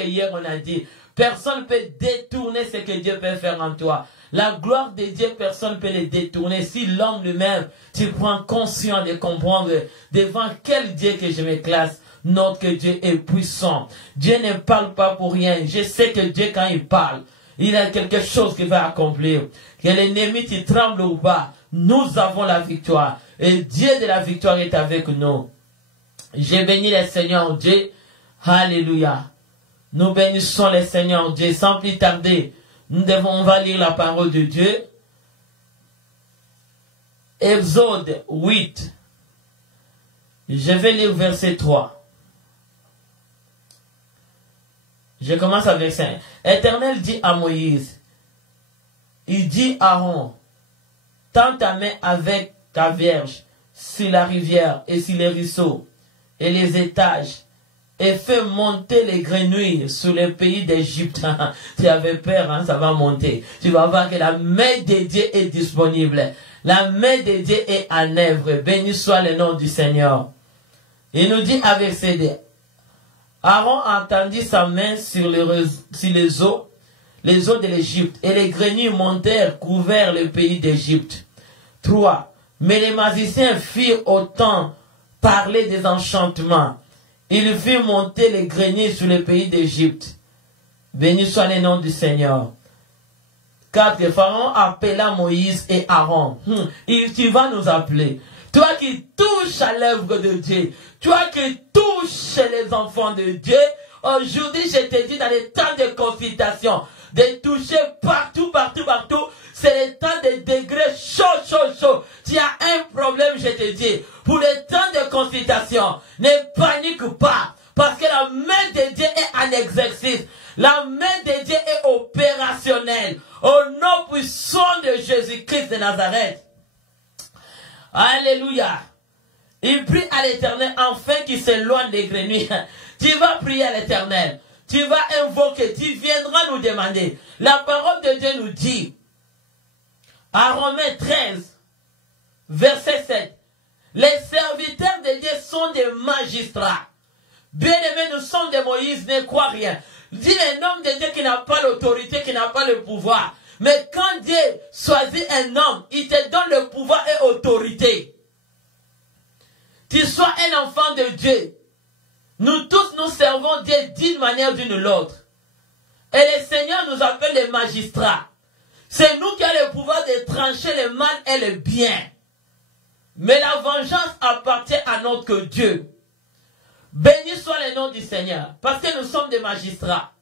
que hier on a dit. Personne ne peut détourner ce que Dieu peut faire en toi. La gloire de Dieu, personne ne peut le détourner. Si l'homme lui-même, tu prends conscience de comprendre devant quel Dieu que je me classe, notre Dieu est puissant. Dieu ne parle pas pour rien. Je sais que Dieu, quand il parle, il a quelque chose qu'il va accomplir. Que l'ennemi, tu trembles ou pas, nous avons la victoire. Et Dieu de la victoire est avec nous. J'ai béni le Seigneur Dieu. Alléluia. Nous bénissons le Seigneur Dieu. Sans plus tarder, on va lire la parole de Dieu. Exode 8. Je vais lire verset 3. Je commence avec ça. Éternel dit à Moïse, il dit à Aaron, tends ta main avec ta vierge sur la rivière et sur les ruisseaux et les étages et fais monter les grenouilles sur le pays d'Égypte. Tu avais peur, hein, ça va monter. Tu vas voir que la main de Dieu est disponible. La main de Dieu est en œuvre. Béni soit le nom du Seigneur. Il nous dit avec ces deux. Aaron entendit sa main sur les eaux de l'Égypte, et les grenouilles montèrent, couverts le pays d'Égypte. 3. Mais les magiciens firent autant parler des enchantements. Ils firent monter les grenouilles sur le pays d'Égypte. Béni soit le nom du Seigneur. 4. Pharaon appela Moïse et Aaron. Tu vas nous appeler. Toi qui touches à l'œuvre de Dieu, toi qui touches les enfants de Dieu, aujourd'hui je te dis dans les temps de consultation, de toucher partout, partout, partout, c'est le temps des degrés chaud. Tu as un problème, je te dis, pour le temps de consultation, ne panique pas, parce que la main de Dieu est en exercice, la main de Dieu est opérationnelle, au nom puissant de Jésus-Christ de Nazareth. Alléluia. Il prie à l'Éternel afin qu'il s'éloigne des grenouilles. Tu vas prier à l'Éternel. Tu vas invoquer. Tu viendras nous demander. La parole de Dieu nous dit, à Romains 13, verset 7, les serviteurs de Dieu sont des magistrats. Bien-aimés, nous sommes des Moïse, ne crois rien. Dis un homme de Dieu qui n'a pas l'autorité, qui n'a pas le pouvoir. Mais quand Dieu choisit un homme, il te donne le pouvoir et l'autorité. Tu sois un enfant de Dieu. Nous tous, nous servons Dieu d'une manière ou d'une autre. Et le Seigneur nous appelle les magistrats. C'est nous qui avons le pouvoir de trancher le mal et le bien. Mais la vengeance appartient à notre Dieu. Béni soit le nom du Seigneur. Parce que nous sommes des magistrats.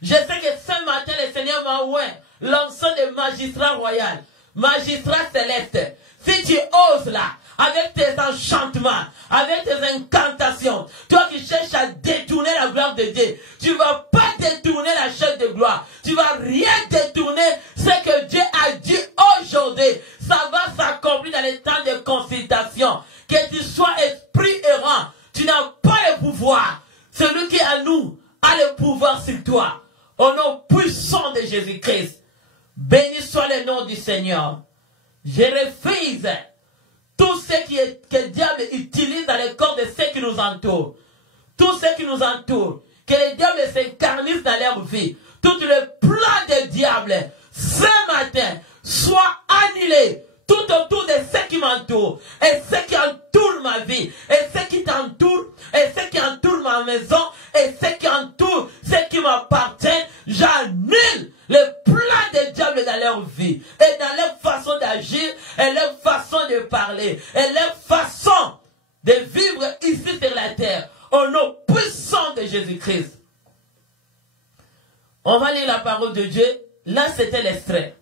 Je sais que ce matin, le Seigneur m'a ouvert l'ensemble des magistrats royaux, magistrats célestes. Si tu oses là, avec tes enchantements, avec tes incantations, toi qui cherches à détourner la gloire de Dieu, tu ne vas pas détourner la chaîne de gloire. Tu ne vas rien détourner. Ce que Dieu a dit aujourd'hui, ça va s'accomplir dans les temps de consultation. Que tu sois esprit errant, tu n'as pas le pouvoir. Celui qui est à nous a le pouvoir sur toi. Au nom puissant de Jésus-Christ. Béni soit le nom du Seigneur. Je refuse tout ce que le diable utilise dans le corps de ceux qui nous entourent. Tous ceux qui nous entourent. Que le diable s'incarnise dans leur vie. Tout le plan du diable, ce matin, soit annulé. Tout autour de ceux qui m'entourent. Et ceux qui entourent ma vie. Et ceux qui t'entourent. Et ceux qui entourent ma maison. Et ceux qui entourent. Ceux qui m'appartiennent. J'annule le plan du diable dans leur vie. Et dans leur façon d'agir. Et leur façon de parler. Et leur façon de vivre ici sur la terre. Au nom puissant de Jésus-Christ. On va lire la parole de Dieu. Là, c'était l'extrait.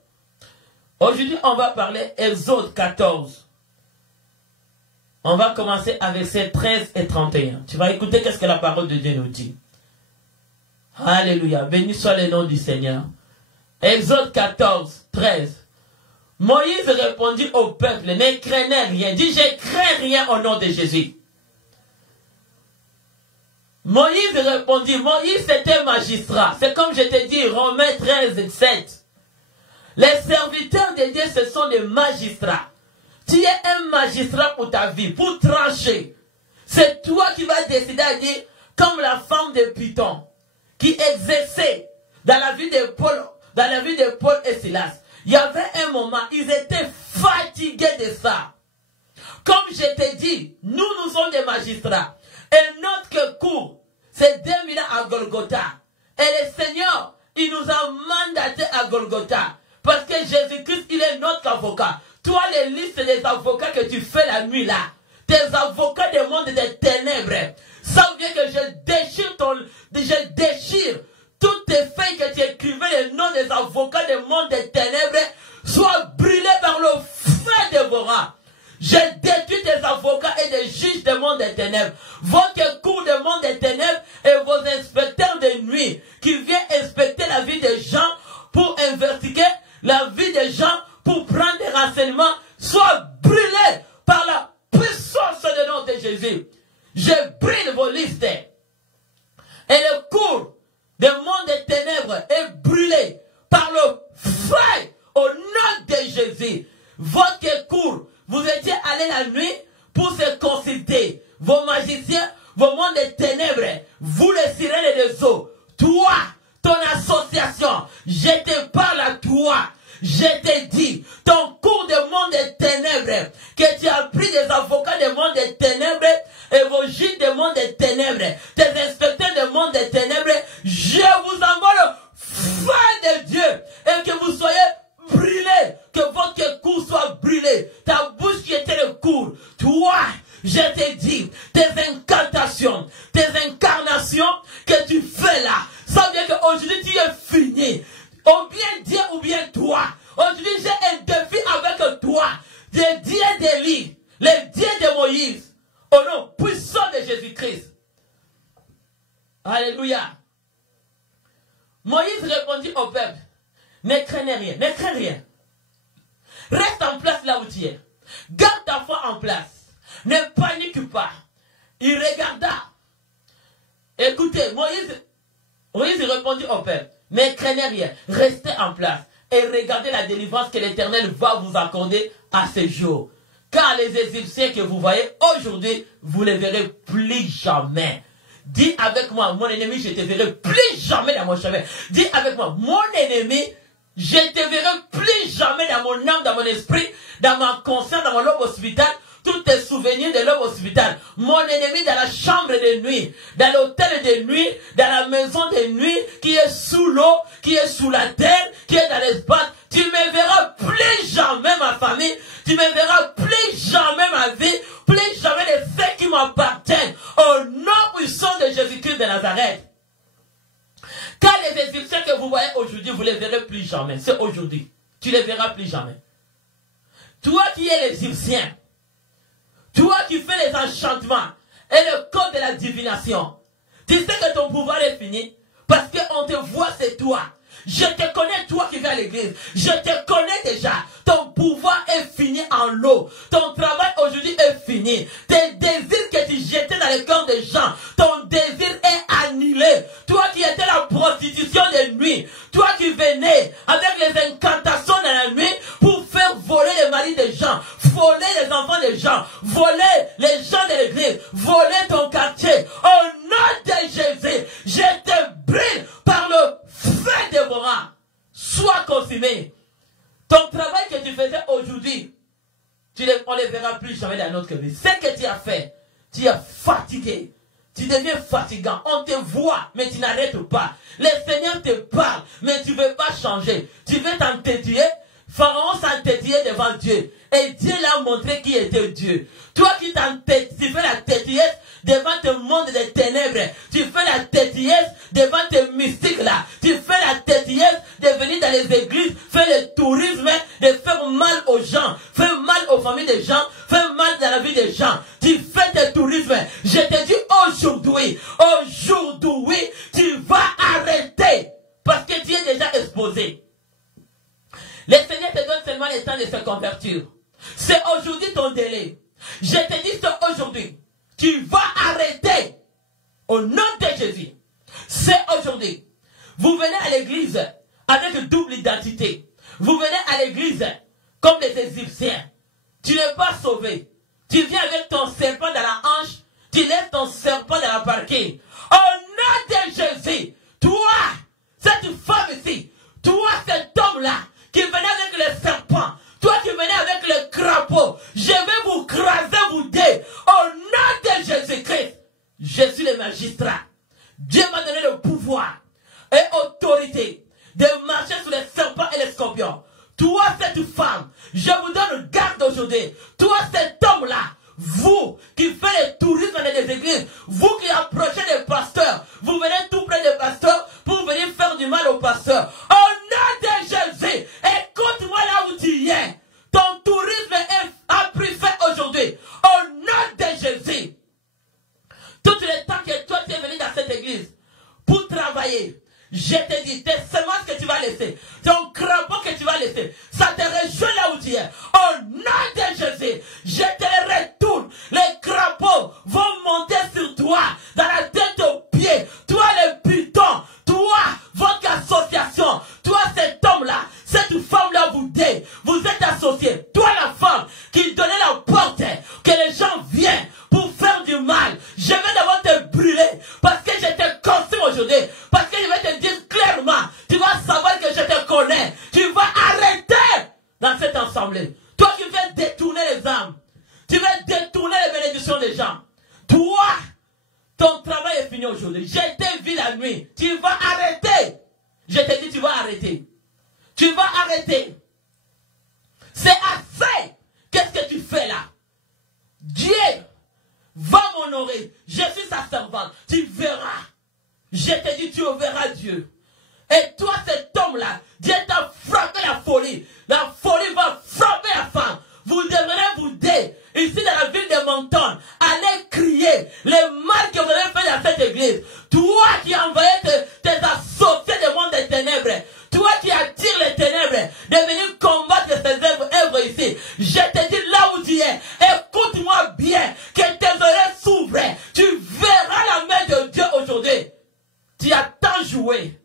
Aujourd'hui, on va parler Exode 14. On va commencer avec versets 13 et 31. Tu vas écouter qu'est-ce que la parole de Dieu nous dit. Alléluia. Béni soit le nom du Seigneur. Exode 14, 13. Moïse répondit au peuple, ne craignez rien. Dis, je crains rien au nom de Jésus. Moïse répondit, Moïse était magistrat. C'est comme je te dis, Romains 13, 7. Les serviteurs de Dieu, ce sont des magistrats. Tu es un magistrat pour ta vie, pour trancher. C'est toi qui vas décider à dire, comme la femme de Python, qui exerçaient dans la vie de Paul et Silas. Il y avait un moment, ils étaient fatigués de ça. Comme je t'ai dit, nous sommes des magistrats. Et notre cours, c'est 2000 ans à Golgotha. Et le Seigneur, il nous a mandaté à Golgotha. Parce que Jésus-Christ, il est notre avocat. Toi, les listes des avocats que tu fais la nuit là, tes avocats du monde des ténèbres, ça veut dire que je déchire toutes tes feuilles que tu écrivais, les noms des avocats du monde des ténèbres, soient brûlés par le feu dévorant. Je détruis des avocats et des juges du monde des ténèbres. Votre cour du monde des ténèbres et vos inspecteurs de nuit qui viennent inspecter la vie des gens pour investiguer la vie des gens, pour prendre des renseignements, soient brûlés par la puissance du nom de Jésus. Je brûle vos listes. Et le cours du monde des ténèbres est brûlé par le feu au nom de Jésus. Votre cours, vous étiez allé la nuit pour se consulter. Vos magiciens, vos mondes des ténèbres, vous les sirènes des eaux. Toi, ton association, je te parle à toi. Je te dis, ton cours de monde des ténèbres, que tu as pris des avocats du monde des ténèbres et vos juges du monde des ténèbres, tes inspecteurs du monde des ténèbres, je vous envoie le feu de Dieu et que vous soyez brûlés, que votre cours soit brûlé, ta bouche qui était le cours. Toi, je te dis, tes incantations, tes incarnations que tu fais là, ça veut dire qu'aujourd'hui tu es fini. Ou bien Dieu ou bien toi. Aujourd'hui j'ai un défi avec toi. Les dieux d'Élie, les dieux de Moïse, au nom puissant de Jésus-Christ. Alléluia. Moïse répondit au peuple, ne craignez rien, ne crains rien. Reste en place là où tu es. Garde ta foi en place. Ne panique pas. Il regarda. Écoutez, Moïse répondit au peuple, ne craignez rien, restez en place et regardez la délivrance que l'Éternel va vous accorder à ce jour. Car les Égyptiens que vous voyez aujourd'hui, vous ne les verrez plus jamais. Dis avec moi, mon ennemi, je ne te verrai plus jamais dans mon chemin. Dis avec moi, mon ennemi, je ne te verrai plus jamais dans mon âme, dans mon esprit, dans ma conscience, dans mon lobe hospital. Tous tes souvenirs de l'homme hospital. Mon ennemi dans la chambre de nuit, dans l'hôtel de nuit, dans la maison de nuit, qui est sous l'eau, qui est sous la terre, qui est dans l'espace. Tu ne me verras plus jamais ma famille. Tu ne me verras plus jamais ma vie. Plus jamais les faits qui m'appartiennent. Au nom puissant de Jésus-Christ de Nazareth. Car les Égyptiens que vous voyez aujourd'hui, vous ne les verrez plus jamais. C'est aujourd'hui. Tu ne les verras plus jamais. Toi qui es l'Égyptien, toi qui fais les enchantements et le code de la divination, tu sais que ton pouvoir est fini parce qu'on te voit, c'est toi. Je te connais, toi qui vas à l'église. Je te connais déjà. Ton pouvoir est fini en l'eau. Ton travail aujourd'hui est fini. Tes désirs que tu jetais dans le cœur des gens, ton désir est annulé. Toi qui étais la prostitution de nuit, toi qui venais avec les incantations dans la nuit pour faire voler les maris des gens, voler les enfants des gens, voler les gens de l'église, voler ton quartier. Au nom de Jésus, je te brûle par le feu dévorant. Sois consumé. Ton travail que tu faisais aujourd'hui, on ne le verra plus jamais dans notre vie. Ce que tu as fait, tu es fatigué. Tu deviens fatigant. On te voit, mais tu n'arrêtes pas. Le Seigneur te parle, mais tu ne veux pas changer. Tu veux t'entêtuer. Pharaon s'entêtillait devant Dieu. Et Dieu l'a montré qui était Dieu. Toi qui tu fais la têtillesse devant le monde des ténèbres. Tu fais la têtillesse devant tes mystiques là. Tu fais la têtillesse de venir dans les églises, faire le tourisme, de faire mal aux gens, faire mal aux familles des gens, faire mal dans la vie des gens. Tu fais tes tourismes. Je te dis aujourd'hui, tu vas arrêter parce que tu es déjà exposé. Le Seigneur te donne seulement le temps de se convertir. C'est aujourd'hui ton délai. Je te dis c'est aujourd'hui. Tu vas arrêter. Au nom de Jésus. C'est aujourd'hui. Vous venez à l'église avec double identité. Vous venez à l'église comme les Égyptiens. Tu n'es pas sauvé. Tu viens avec ton serpent dans la hanche. Tu laisses ton serpent dans la parking. Au nom de Jésus. Toi magistrat. Dieu m'a donné le pouvoir et autorité de marcher sur les serpents et les scorpions. Toi, cette femme, je vous donne garde aujourd'hui. Toi, cet homme-là, vous qui faites les touristes dans les églises, vous qui approchez des pasteurs, vous venez tout près des pasteurs pour venir faire du mal aux pasteurs. Au nom de Jésus, écoute-moi là où tu es. Ton tourisme a pris fin aujourd'hui. Au nom de Jésus. Tout le temps que toi tu es venu dans cette église pour travailler, je te dis, tes semences que tu vas laisser, ton crapaud que tu vas laisser, ça te rejoint là où tu es. Au nom de Jésus, je te les retourne. Les crapauds vont monter sur toi, dans la tête aux pieds. Toi les pitons, toi, votre association, toi cet homme-là, cette femme-là vous êtes associés. Toi la femme qui donnait la porte, que les gens viennent pour faire du mal. Je vais d'abord te brûler parce que je te consume aujourd'hui. Parce que je vais te dire clairement, tu vas savoir que je te connais. Tu vas arrêter dans cette assemblée. Toi qui veux détourner les âmes, tu veux détourner les bénédictions des gens. Toi, ton travail est fini aujourd'hui. Je t'ai vu la nuit. Tu vas arrêter. Je te dis, tu vas arrêter. Tu vas arrêter. C'est assez. Qu'est-ce que tu fais là? Dieu va m'honorer. Je suis sa servante. Tu verras. Je te dis, tu verras Dieu. Et toi, cet homme-là, Dieu t'a frappé la folie. La folie va frapper la femme. Vous devrez vous dire, ici dans la ville de Moncton, allez crier les mal que vous avez fait dans cette église. Toi qui as envoyé tes associés du monde des ténèbres, toi qui attires les ténèbres, de venir combattre ces œuvres ici. Je te dis là où tu es, écoute-moi bien, que tes oreilles s'ouvrent. Tu verras la main de Dieu aujourd'hui. Tu as tant joué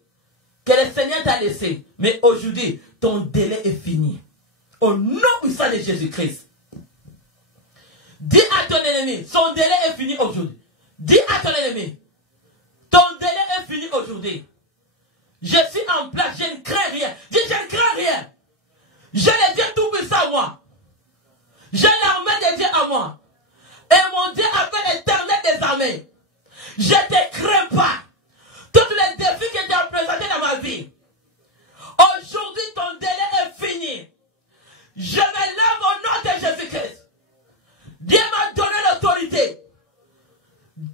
que le Seigneur t'a laissé. Mais aujourd'hui, ton délai est fini. Au nom puissant de Jésus-Christ. Dis à ton ennemi, son délai est fini aujourd'hui. Dis à ton ennemi, ton délai est fini aujourd'hui. Je suis en place, je ne crains rien. Dis, je ne crains rien. J'ai le Dieu tout puissant à moi. J'ai l'armée de Dieu à moi. Et mon Dieu appelle l'Éternel des armées. Je ne te crains pas. Tous les défis que tu as présentés dans ma vie. Aujourd'hui, ton délai est fini. Je me lève au nom de Jésus-Christ. Dieu m'a donné l'autorité.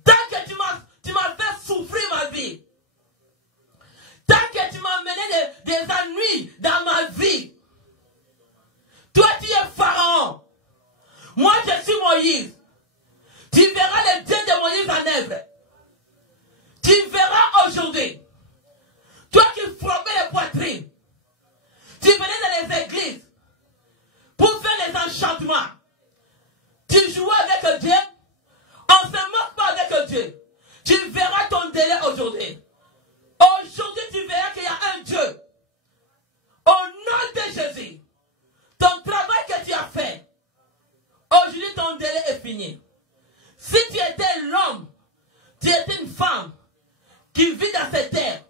Tant que tu m'as fait souffrir ma vie. Tant que tu m'as mené des ennuis dans ma vie. Toi, tu es Pharaon. Moi, je suis Moïse. Tu verras le Dieu de Moïse en œuvre. Tu verras aujourd'hui. Toi qui frappais les poitrines. Tu venais dans les églises pour faire les enchantements. Tu jouais avec Dieu. On ne se moque pas avec Dieu. Tu verras ton délai aujourd'hui. Aujourd'hui, tu verras qu'il y a un Dieu. Au nom de Jésus. Ton travail que tu as fait. Aujourd'hui, ton délai est fini. Si tu étais l'homme, tu étais une femme qui vit dans cette terre,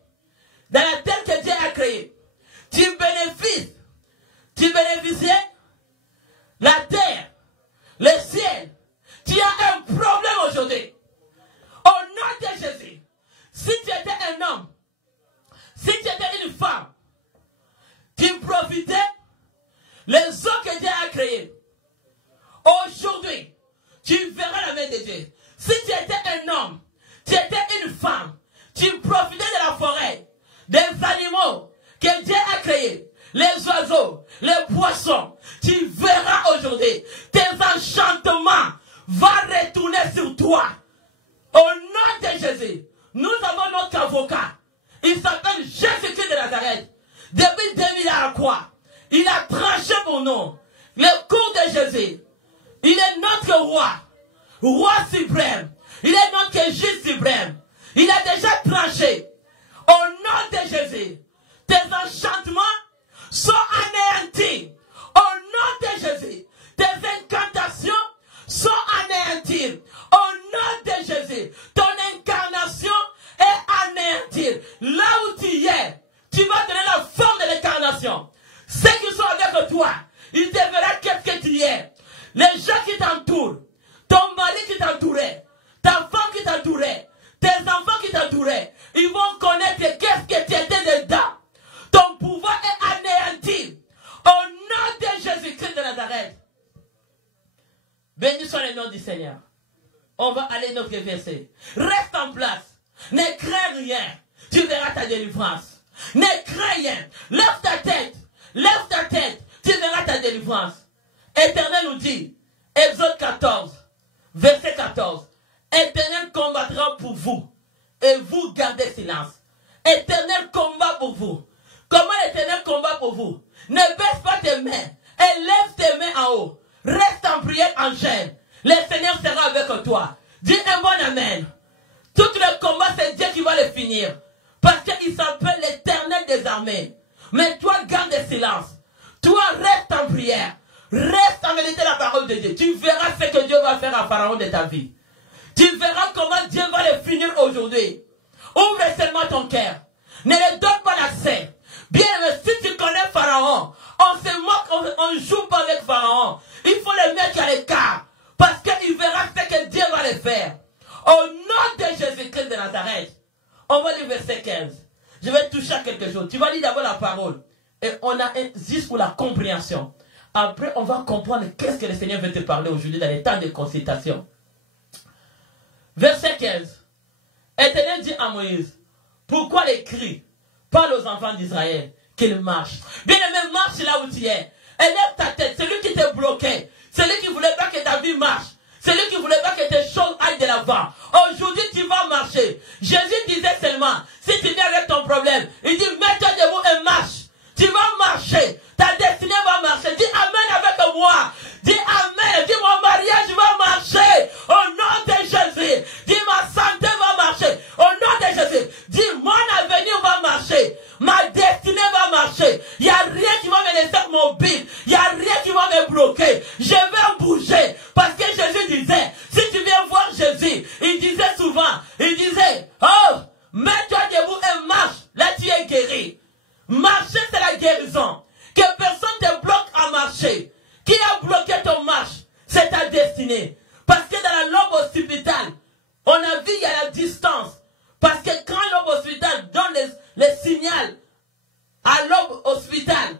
dans la terre que Dieu a créée, tu bénéficiais la terre, le ciel. Tu as un problème aujourd'hui. Au nom de Jésus. Si tu étais un homme, si tu étais une femme, tu profitais les eaux que Dieu a créées. Aujourd'hui, tu verras la main de Dieu. Si tu étais un homme, tu étais une femme, tu profitais de la forêt, des animaux que Dieu a créés, les oiseaux, les poissons. Tu verras aujourd'hui, tes enchantements vont retourner sur toi. Au nom de Jésus, nous avons notre avocat. Il s'appelle Jésus-Christ de Nazareth. Depuis 2000 ans à la croix, il a tranché pour nous le cours de Jésus. Il est notre roi, roi suprême. Il est notre juge suprême. Il a déjà tranché. Au nom de Jésus, tes enchantements sont anéantis. Au nom de Jésus, tes incantations sont anéanties. Au nom de Jésus, ton incarnation est anéantie. Là où tu es, tu vas donner la forme de l'incarnation. Ceux qui sont avec toi, ils te verront qu'est-ce que tu es. Les gens qui t'entourent, ton mari qui t'entourait, ta femme qui t'entourait, tes enfants qui t'entouraient, ils vont connaître qu'est-ce que tu étais dedans. Ton pouvoir est anéanti. Au nom de Jésus-Christ de Nazareth. Béni soit le nom du Seigneur. On va aller dans notre verset. Reste en place. Ne crains rien. Tu verras ta délivrance. Ne crains rien. Lève ta tête. Lève ta tête. Tu verras ta délivrance. Éternel nous dit, Exode 14, verset 14. Éternel combattra pour vous. Et vous gardez silence. Éternel combat pour vous. Comment l'Éternel combat pour vous? Ne baisse pas tes mains. Et lève tes mains en haut. Reste en prière en chaîne. Le Seigneur sera avec toi. Dis un bon amen. Tout le combat, c'est Dieu qui va le finir. Parce qu'il s'appelle l'Éternel des armées. Mais toi, garde le silence. Toi, reste en prière. Reste en méditer la parole de Dieu. Tu verras ce que Dieu va faire à Pharaon de ta vie. Tu verras comment Dieu va le finir aujourd'hui. Ouvre seulement ton cœur. Ne le donne pas l'accès. Bien, mais si tu connais Pharaon, on se moque, on ne joue pas avec Pharaon. Il faut le mettre à l'écart. Parce qu'il verra ce que Dieu va le faire. Au nom de Jésus-Christ de Nazareth. On va lire verset 15. Je vais toucher à quelque chose. Tu vas lire d'abord la parole. Et on a juste pour la compréhension. Après, on va comprendre qu'est-ce que le Seigneur veut te parler aujourd'hui dans les temps de consultation. Verset 15. Éternel dit à Moïse, pourquoi les cris parle aux enfants d'Israël qu'ils marchent. Bien aimé, marche là où tu es. Élève ta tête. Celui qui te bloquait. Celui qui ne voulait pas que ta vie marche. Celui qui ne voulait pas que tes choses aillent de l'avant. Aujourd'hui, tu vas marcher. Jésus disait seulement, si tu viens avec ton problème, il dit, mets-toi debout et marche. Tu vas marcher. Ta destinée va marcher. Dis Amen avec moi. Dis Amen. Dis mon mariage va marcher. Au nom de Jésus. Dis ma santé va marcher. Au nom de Jésus. Dis mon avenir va marcher. Ma destinée va marcher. Il n'y a rien qui va me laisser mobile. Il n'y a rien qui va me bloquer. Je vais bouger. Parce que Jésus disait, si tu viens voir Jésus, il disait souvent, il disait, oh, mets-toi debout et marche. Là, tu es guéri. Marcher, c'est la guérison. Que personne ne te bloque à marcher. Qui a bloqué ton marche? C'est ta destinée. Parce que dans la lobe hospitale, on a vu il y a la distance. Parce que quand l'aube hospitale donne les signal à l'aube hospitale,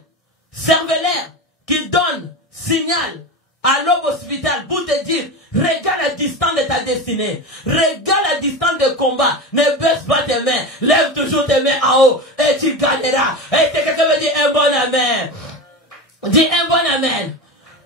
cervellaire qui donne signal à l'aube hospitale pour te dire, regarde la distance de ta destinée. Regarde la distance de combat. Ne baisse pas tes mains. Lève toujours tes mains en haut et tu gagneras. Et quelqu'un me dit un bon amen. Dis un bon amen.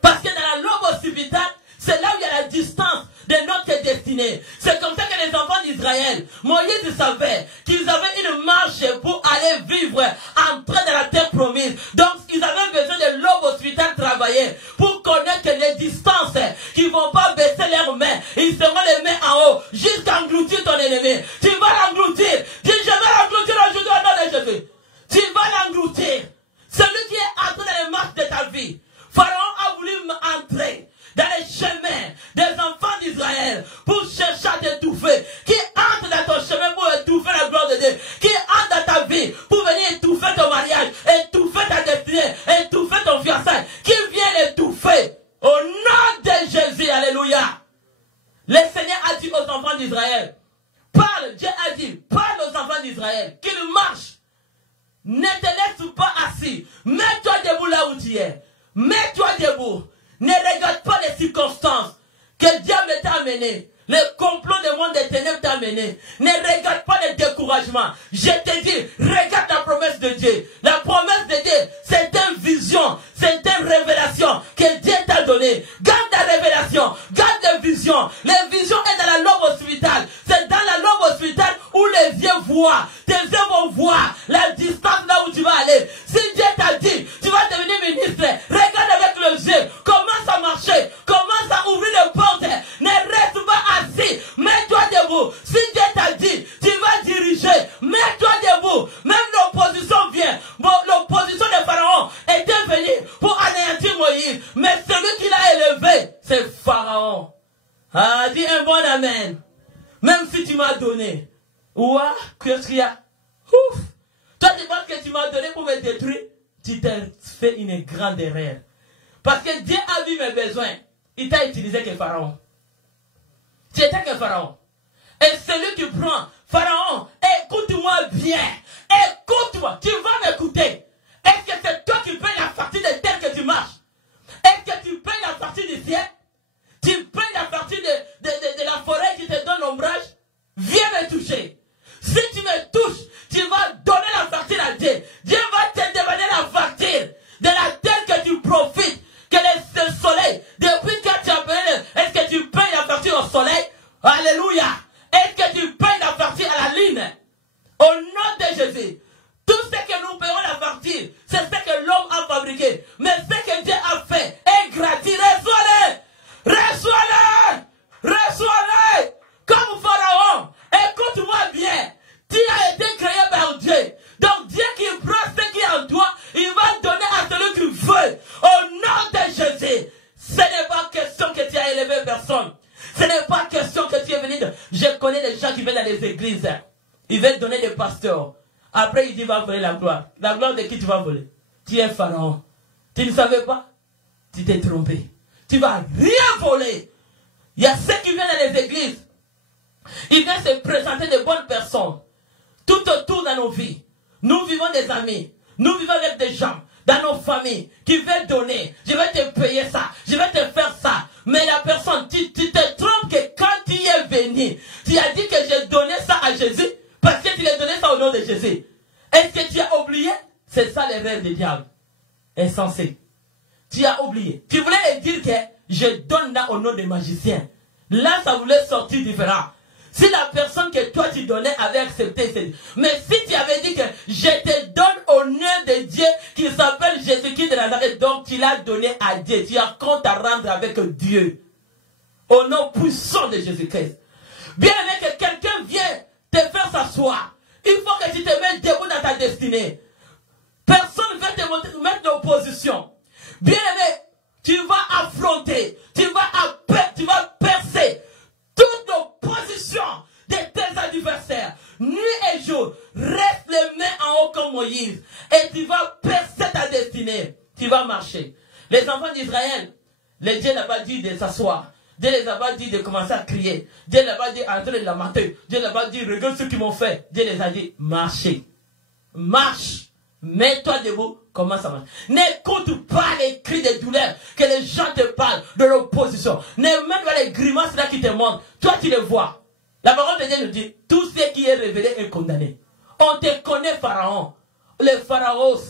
Parce que dans la lobe hospitale, c'est là où il y a la distance de notre destinée. C'est comme ça que les enfants d'Israël, Moïse savait qu'ils avaient une marche pour aller vivre, entrer dans la terre promise. Donc, ils avaient besoin de l'aube hospitale travailler pour connaître les distances qui ne vont pas baisser leurs mains. Ils seront les mains en haut jusqu'à engloutir ton ennemi. Tu vas l'engloutir. Dis, je vais l'engloutir aujourd'hui au nom de Jésus. Tu vas l'engloutir. Celui qui est entré dans les marches de ta vie. Pharaon a voulu entrer dans les chemins des enfants d'Israël pour chercher à t'étouffer. Qui entre dans ton chemin pour étouffer la gloire de Dieu. Qui entre dans ta vie pour venir étouffer ton mariage, étouffer ta destinée, étouffer ton fiançailles. Qui vient l'étouffer au nom de Jésus. Alléluia. Le Seigneur a dit aux enfants d'Israël, parle, Dieu a dit, parle aux enfants d'Israël qu'ils marchent. Ne te laisse pas assis. Mets-toi debout là où tu es. Mets-toi debout. Ne regarde pas les circonstances que le diable t'a amené. Le complot du monde des ténèbres t'a amené. Ne regarde pas les découragements. Je te dis, regarde la promesse de Dieu. La promesse de Dieu, c'est une vision, c'est une révélation que Dieu t'a donnée. Garde la révélation, garde les visions. Les visions sont dans la lobe hospitale. C'est dans la lobe hospitale où les yeux voient. Tes yeux vont voir la distance là où tu vas aller. Si Dieu t'a dit, tu vas devenir ministre, regarde avec les yeux. Commence à marcher. Commence à ouvrir les portes. Ne reste pas assis. Mets-toi debout. Si Dieu t'a dit, tu vas diriger. Mets-toi debout. Même l'opposition vient. Bon, l'opposition de Pharaon était venue pour anéantir Moïse. Mais celui qui l'a élevé, c'est Pharaon. Ah, dis un bon amen. Même si tu m'as donné. Ouah, qu'est-ce qu'il y a? Ouf. Toi, tu penses que tu m'as donné pour me détruire? Tu t'es fait une grande erreur. Parce que Dieu a vu mes besoins. Il t'a utilisé que Pharaon. Tu étais que Pharaon. Et celui qui prend Pharaon, écoute-moi bien. Écoute-moi. Tu vas m'écouter. Est-ce que c'est toi qui payes la partie de terre que tu marches? Est-ce que tu payes la partie du ciel? Tu payes la partie de la forêt qui te donne l'ombrage? Viens me toucher. Si tu me touches, tu vas donner la facture à Dieu. Dieu va te demander la facture de la terre que tu profites. Que le soleil, depuis que tu as payé, est-ce que tu payes la facture au soleil? Alléluia. Est-ce que tu payes la facture à la lune? Au nom de Jésus. Tout ce que nous payons la facture, c'est ce que l'homme a fabriqué. Mais ce que Dieu a fait est gratuit. Reçois-le. Reçois-le. Reçois-le. Comme Pharaon. Écoute-moi bien. Tu as été créé par Dieu. Donc Dieu qui prend ce qui est en toi, il va donner à celui qui veut. Au nom de Jésus. Ce n'est pas question que tu as élevé personne. Ce n'est pas question que tu es venu. Je connais des gens qui viennent dans les églises. Ils veulent donner des pasteurs. Après, il dit, va voler la gloire. La gloire de qui tu vas voler? Tu es Pharaon. Tu ne savais pas? Tu t'es trompé. Tu vas rien voler. Il y a ceux qui viennent dans les églises. Ils viennent se présenter de bonnes personnes. Tout autour dans nos vies. Nous vivons des amis. Nous vivons avec des gens dans nos familles qui veulent donner. Je vais te payer ça. Je vais te faire ça. Mais la personne, tu te trompes que quand tu es venu, tu as dit que j'ai donné ça à Jésus parce que tu l'as donné ça au nom de Jésus. Est-ce que tu as oublié? C'est ça l'erreur du diable. Insensé. Tu as oublié. Tu voulais dire que je donne là au nom des magiciens. Là, ça voulait sortir différent. Si la personne que toi tu donnais avait accepté, mais si tu avais dit que je te donne au nom de Dieu qui s'appelle Jésus-Christ de Nazareth, donc tu l'as donné à Dieu, tu as compte à rendre avec Dieu. Au nom puissant de Jésus-Christ. Bien aimé, que quelqu'un vienne te faire s'asseoir. Il faut que tu te mettes debout dans ta destinée. Personne ne va te mettre d'opposition. Bien aimé, tu vas affronter, tu vas percer toute l'opposition de tes adversaires. Nuit et jour, reste les mains en haut comme Moïse. Et tu vas percer ta destinée. Tu vas marcher. Les enfants d'Israël, le Dieu n'a pas dit de s'asseoir. Dieu les a pas dit de commencer à crier. Dieu n'a pas dit entrer de la mater. Dieu n'a pas dit regarde ce qu'ils m'ont fait. Dieu les a dit marchez. Marche. Mets-toi debout. Commence à marcher. N'écoute pas les cris de douleur que les gens te parlent de l'opposition. Ne mets pas les grimaces là qui te montrent. Toi tu les vois. La parole de Dieu nous dit tout ce qui est révélé est condamné. On te connaît Pharaon. Les pharaos.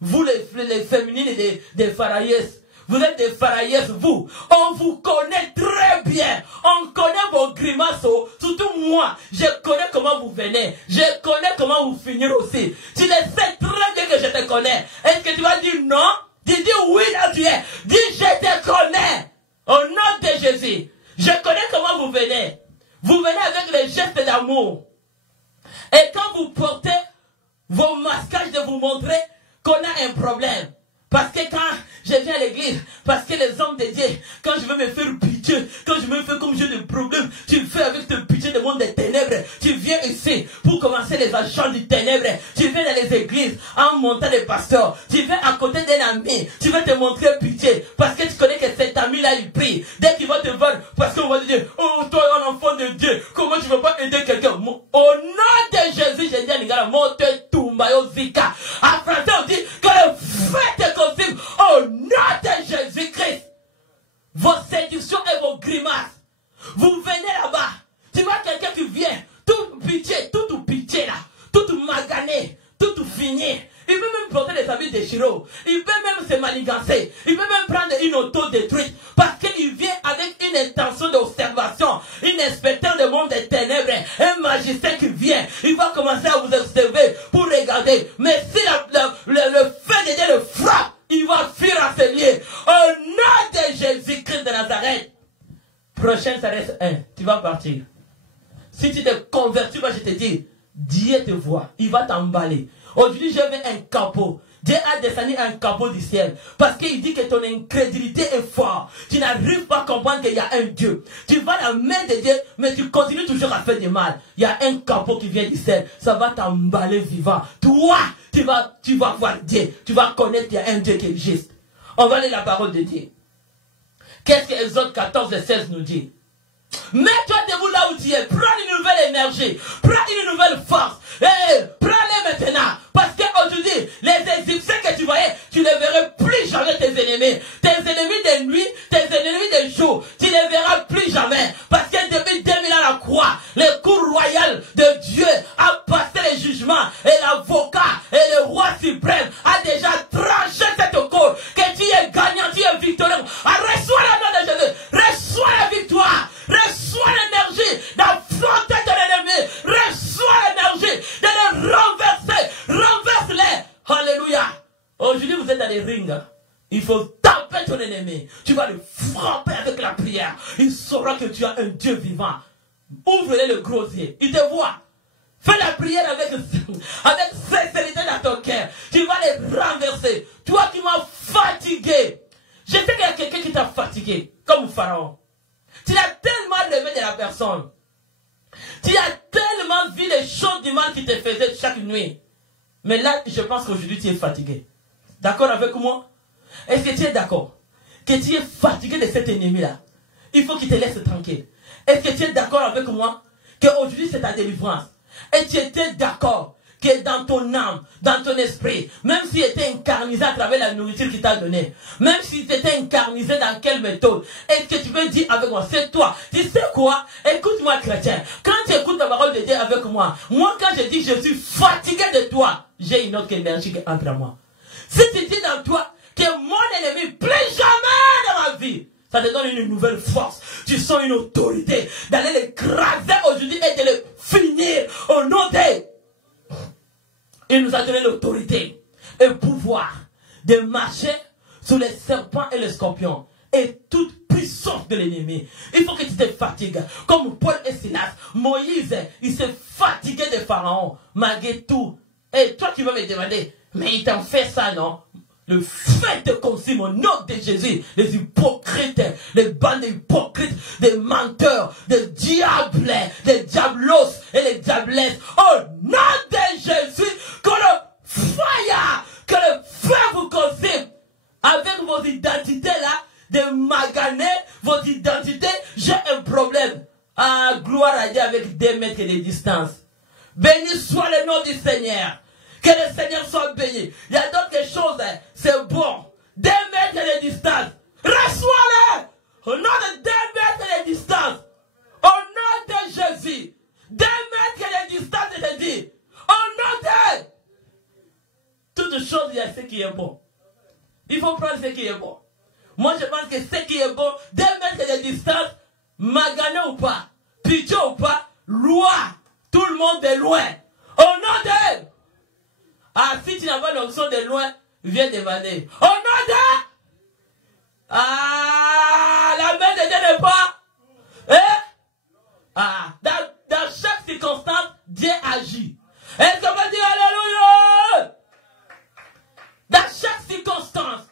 Vous les féminines et des pharaïs. Vous êtes des pharaïs, vous. On vous connaît très bien. On connaît vos grimaces. Surtout moi. Je connais comment vous venez. Je connais comment vous finirez aussi. Tu le sais très bien que je te connais. Est-ce que tu vas dire non? Tu dis oui là tu es. Dis je te connais. Au nom de Jésus. Je connais comment vous venez. Vous venez avec les gestes d'amour. Et quand vous portez vos masquages de vous montrer qu'on a un problème. Parce que quand je viens à l'église, parce que les hommes de Dieu, quand je veux me faire pitié, quand je me fais comme j'ai des problèmes, tu fais avec ton pitié du monde des ténèbres. Tu viens ici pour commencer les agents du ténèbres. Tu viens dans les églises en montant des pasteurs. Tu viens à côté d'un ami. Tu vas te montrer pitié parce que tu connais que cet ami-là, il prie. Dès qu'il va te voir, parce qu'on va te dire, oh, toi, un enfant de Dieu, comment tu ne veux pas aider quelqu'un? Au nom de Jésus, j'ai dit à Nigala, monte Tumbayo Zika. En français, on dit que le fait te consume au nom de Jésus-Christ. Vos séductions et vos grimaces. Vous venez là-bas. Tu vois quelqu'un qui vient, tout pitié là, tout magané, tout fini. Il peut même porter des habits déchirés. Il peut même se manigancer. Il peut même prendre une auto détruite. Parce qu'il vient avec une intention d'observation. Un inspecteur du monde des ténèbres. Un magicien qui vient. Il va commencer à vous observer pour regarder. Mais si le feu de Dieu le frappe, il va fuir à ses lieux. Au nom de Jésus-Christ de Nazareth. Prochain, ça reste un. Tu vas partir. Si tu te convertis, moi je te dis, Dieu te voit. Il va t'emballer. Aujourd'hui, je veux un capot. Dieu a descendu un capot du ciel. Parce qu'il dit que ton incrédulité est forte. Tu n'arrives pas à comprendre qu'il y a un Dieu. Tu vas à la main de Dieu, mais tu continues toujours à faire du mal. Il y a un capot qui vient du ciel. Ça va t'emballer vivant. Toi, tu vas voir Dieu. Tu vas connaître qu'il y a un Dieu qui existe. On va lire la parole de Dieu. Qu'est-ce que Exode 14 et 16 nous dit? Mets-toi debout là où tu es. Prends une nouvelle énergie. Prends une nouvelle force. Prends-les maintenant. Parce qu'aujourd'hui, les Égyptiens que tu voyais, tu ne verras plus jamais tes ennemis. Tes ennemis de nuit, tes ennemis de jour. Tu ne les verras plus jamais. Parce que depuis 2000 ans à la croix, le cour royal de Dieu a passé les jugements. Et l'avocat et le roi suprême a déjà tranché cette cour. Que tu es gagnant, tu es victorieux. Reçois le nom de Jésus. Reçois la victoire. Reçois l'énergie d'affronter ton ennemi. Reçois l'énergie de le renverser. Renverse-les. Alléluia. Aujourd'hui, vous êtes dans les rings. Il faut taper ton ennemi. Tu vas le frapper avec la prière. Il saura que tu as un Dieu vivant. Ouvre-les le gros yeux. Il te voit. Fais la prière avec sincérité dans ton cœur. Tu vas les renverser. Toi qui m'as fatigué. Je sais qu'il y a quelqu'un qui t'a fatigué. Comme Pharaon. Tu as tellement rêvé de la personne. Tu as tellement vu les choses du mal qui te faisaient chaque nuit. Mais là, je pense qu'aujourd'hui, tu es fatigué. D'accord avec moi? Est-ce que tu es d'accord? Que tu es fatigué de cet ennemi-là. Il faut qu'il te laisse tranquille. Est-ce que tu es d'accord avec moi? Qu'aujourd'hui, c'est ta délivrance. Et tu étais d'accord que dans ton âme, dans ton esprit, même si tu étais incarnisé à travers la nourriture qu'il t'a donnée, même si tu étais incarnisé dans quelle méthode, est-ce que tu peux dire avec moi, c'est toi? Tu sais quoi? Écoute-moi, chrétien. Quand tu écoutes la parole de Dieu avec moi, quand je dis que je suis fatigué de toi, j'ai une autre énergie qui entre moi. Si tu dis dans toi que mon ennemi, plus jamais dans ma vie, ça te donne une nouvelle force. Tu sens une autorité d'aller l'écraser aujourd'hui et de le finir au nom de... Il nous a donné l'autorité et le pouvoir de marcher sur les serpents et les scorpions et toute puissance de l'ennemi. Il faut que tu te fatigues. Comme Paul et Silas, Moïse, il s'est fatigué de Pharaon, malgré tout. Et toi qui vas me demander, mais il t'en fait ça, non? Le fait de consumer au nom de Jésus, les hypocrites, les bandes hypocrites, des menteurs, des diables, des diablos et les diablesses, au nom de Jésus, que le feu vous consume avec vos identités là, de maganer vos identités, j'ai un problème. Ah, gloire à Dieu avec 2 mètres de distance. Béni soit le nom du Seigneur. Que le Seigneur soit béni. Il y a d'autres choses, c'est bon. 2 mètres de distance. Reçois-le. Au nom de 2 mètres de distance. Au nom de Jésus. 2 mètres de distance, je te dis. Au nom de... Toutes choses, il y a ce qui est bon. Il faut prendre ce qui est bon. Moi, je pense que ce qui est bon, 2 mètres de distance, magané ou pas, pitié ou pas, loi. Tout le monde est loin. Au nom de... Ah, si tu n'as pas l'option de loin, viens demander. Au nom de... Ah, la main de Dieu n'est pas... Ah, dans chaque circonstance, Dieu agit. Est-ce qu'on peut dire Alléluia? Dans chaque circonstance,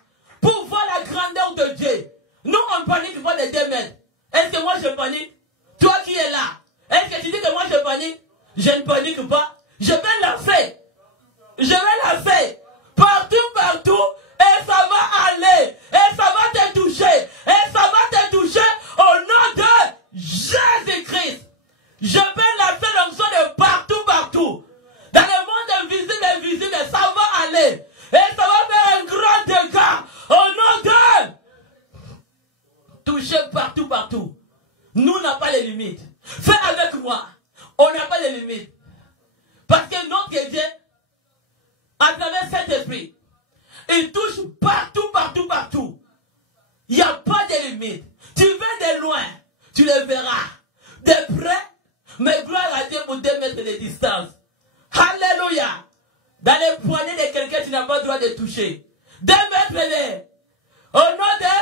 pour voir la grandeur de Dieu, nous on panique pas de 2 mètres. Est-ce que moi je panique? Toi qui es là, est-ce que tu dis que moi je panique? Je ne panique pas. Je vais lancer. Je vais lancer partout, et ça va aller, et ça va te toucher, et ça va te toucher au nom de Jésus-Christ. Je vais lancer l'onction de partout. Dans le monde invisible, ça va aller, et ça va faire un grand dégât au nom de... Toucher partout. Nous n'avons pas les limites. Fais avec moi. On n'a pas les limites. Parce que notre Dieu, à travers cet esprit, il touche partout. Il n'y a pas de limite. Tu viens de loin, tu le verras. De près, mais gloire à Dieu pour 2 mètres de distance. Alléluia. Dans les poignets de quelqu'un, tu n'as pas le droit de toucher. 2 mètres de... Au nom de...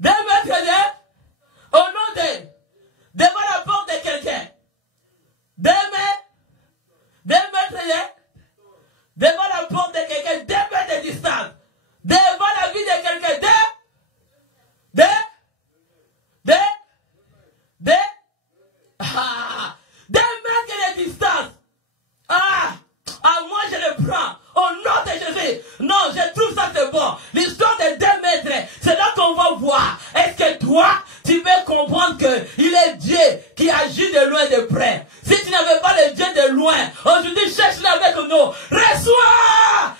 2 mètres de... Au nom de... Devant la porte de quelqu'un. 2 mètres... 2 mètres de... Devant la porte de quelqu'un, 2 mètres de distance. Devant la vie de quelqu'un, 2 mètres de distance. Moi je le prends. Au nom de Jésus. Non, je trouve ça c'est bon. L'histoire de 2 mètres, c'est là qu'on va voir. Est-ce que toi, tu peux comprendre qu'il est Dieu qui agit de loin et de près. Si tu n'avais pas le Dieu de loin, aujourd'hui cherche-le avec nous. Reçois!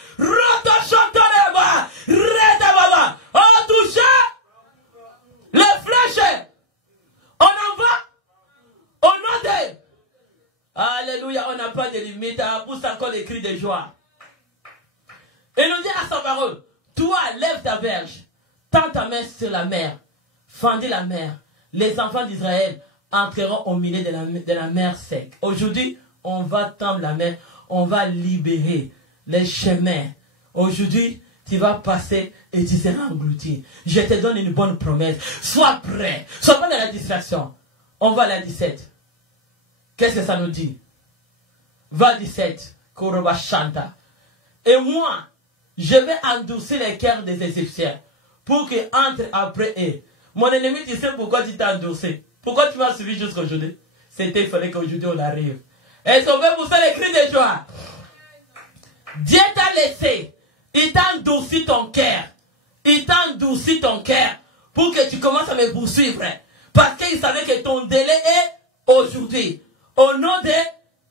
On a touché les flèches. On en va au nom de... Alléluia, on n'a pas de limite. Pousse encore les cris de joie. Et nous dit à sa parole, toi, lève ta verge, tends ta main sur la mer, fendez la mer. Les enfants d'Israël entreront au milieu de la mer sec. Aujourd'hui, on va tendre la main, on va libérer les chemins. Aujourd'hui, tu vas passer et tu seras englouti. Je te donne une bonne promesse. Sois prêt. Sois pas dans la distraction. On va à la 17. Qu'est-ce que ça nous dit? Va 17. Koroba Shanta. Et moi, je vais endurcir les cœurs des Égyptiens pour qu'ils entrent après eux. Mon ennemi, tu sais pourquoi tu t'es endurci? Pourquoi tu m'as suivi jusqu'à aujourd'hui? C'était, il fallait qu'aujourd'hui on arrive. Et on veut pousser les cris de joie. Dieu t'a laissé. Il t'a endurci ton cœur. Il t'a endurci ton cœur pour que tu commences à me poursuivre. Parce qu'il savait que ton délai est aujourd'hui. Au nom de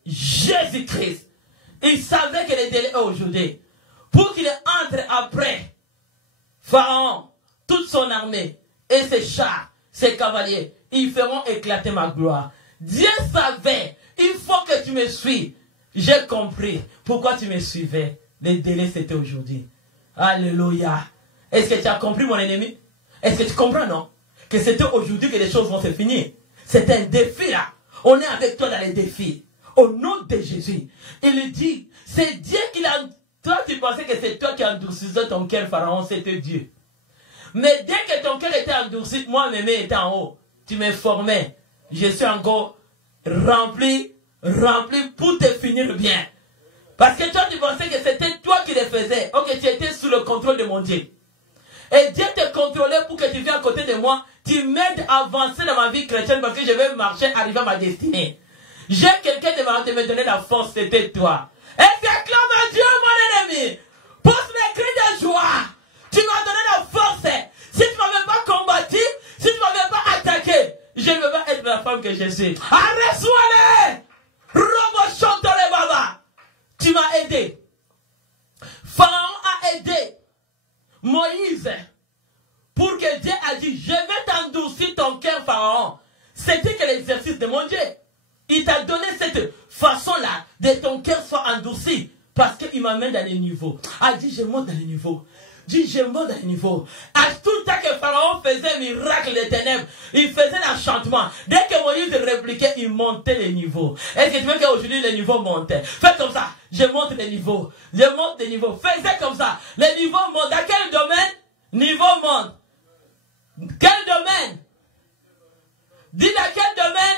Jésus-Christ. Il savait que le délai est aujourd'hui. Pour qu'il entre après Pharaon, toute son armée et ses chars, ses cavaliers, ils feront éclater ma gloire. Dieu savait, il faut que tu me suives. J'ai compris pourquoi tu me suivais. Le délai, c'était aujourd'hui. Alléluia. Est-ce que tu as compris, mon ennemi? Est-ce que tu comprends, non? Que c'était aujourd'hui que les choses vont se finir. C'est un défi, là. On est avec toi dans les défis. Au nom de Jésus. Il dit, c'est Dieu qui l'a... Toi, tu pensais que c'est toi qui endurcissais ton cœur, Pharaon, c'était Dieu. Mais dès que ton cœur était endurci, moi, mes mains étaient en haut. Tu me formais. Je suis encore rempli pour te finir bien. Parce que toi, tu pensais que c'était toi qui le faisais. Ok, tu étais sous le contrôle de mon Dieu. Et Dieu te contrôlait pour que tu viennes à côté de moi. Tu m'aides à avancer dans ma vie chrétienne parce que je vais marcher, arriver à ma destinée. J'ai quelqu'un de me donner la force, c'était toi. Et acclame à Dieu, mon ennemi. Pousse les cris de joie. Tu m'as donné la force. Si tu ne m'avais pas combattu, si tu ne m'avais pas attaqué, je ne veux pas être la femme que je suis. Reçois-les. Robo chantore baba. Tu m'as aidé. Pharaon a aidé Moïse pour que Dieu a dit, je vais t'endurcir ton cœur, Pharaon. C'était que l'exercice de mon Dieu. Il t'a donné cette façon-là de ton cœur soit endurci parce qu'il m'amène dans les niveaux. A dit, je monte dans les niveaux. Dit, je monte dans les niveaux. À tout le temps que Pharaon faisait miracle des ténèbres, il faisait l'enchantement. Dès que Moïse répliquait, il montait les niveaux. Est-ce que tu veux qu'aujourd'hui les niveaux montent? Fais comme ça. Je monte les niveaux. Je monte les niveaux. Fais comme ça. Les niveaux montent. Dans quel domaine? Niveau monte. Quel domaine? Dis dans quel domaine?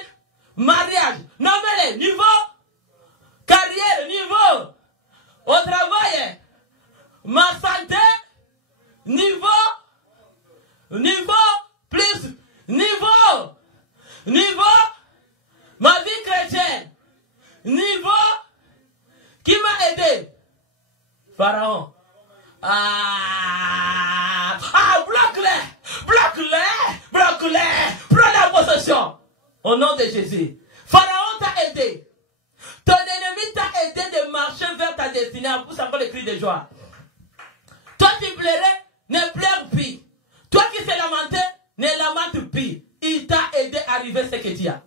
Mariage. Nommez-les. Niveau. Carrière. Niveau. Au travail. Ma santé. Niveau. Niveau. Plus. Niveau. Niveau. Ma vie chrétienne. Niveau. Qui m'a aidé? Pharaon. Bloque-les. Prends la possession. Au nom de Jésus. Pharaon t'a aidé. Ton ennemi t'a aidé de marcher vers ta destinée. Pousse encore les cris de joie. Toi qui pleurais, ne pleure plus. Toi qui s'est lamenté, ne lamente plus. Il t'a aidé à arriver à ce que tu as.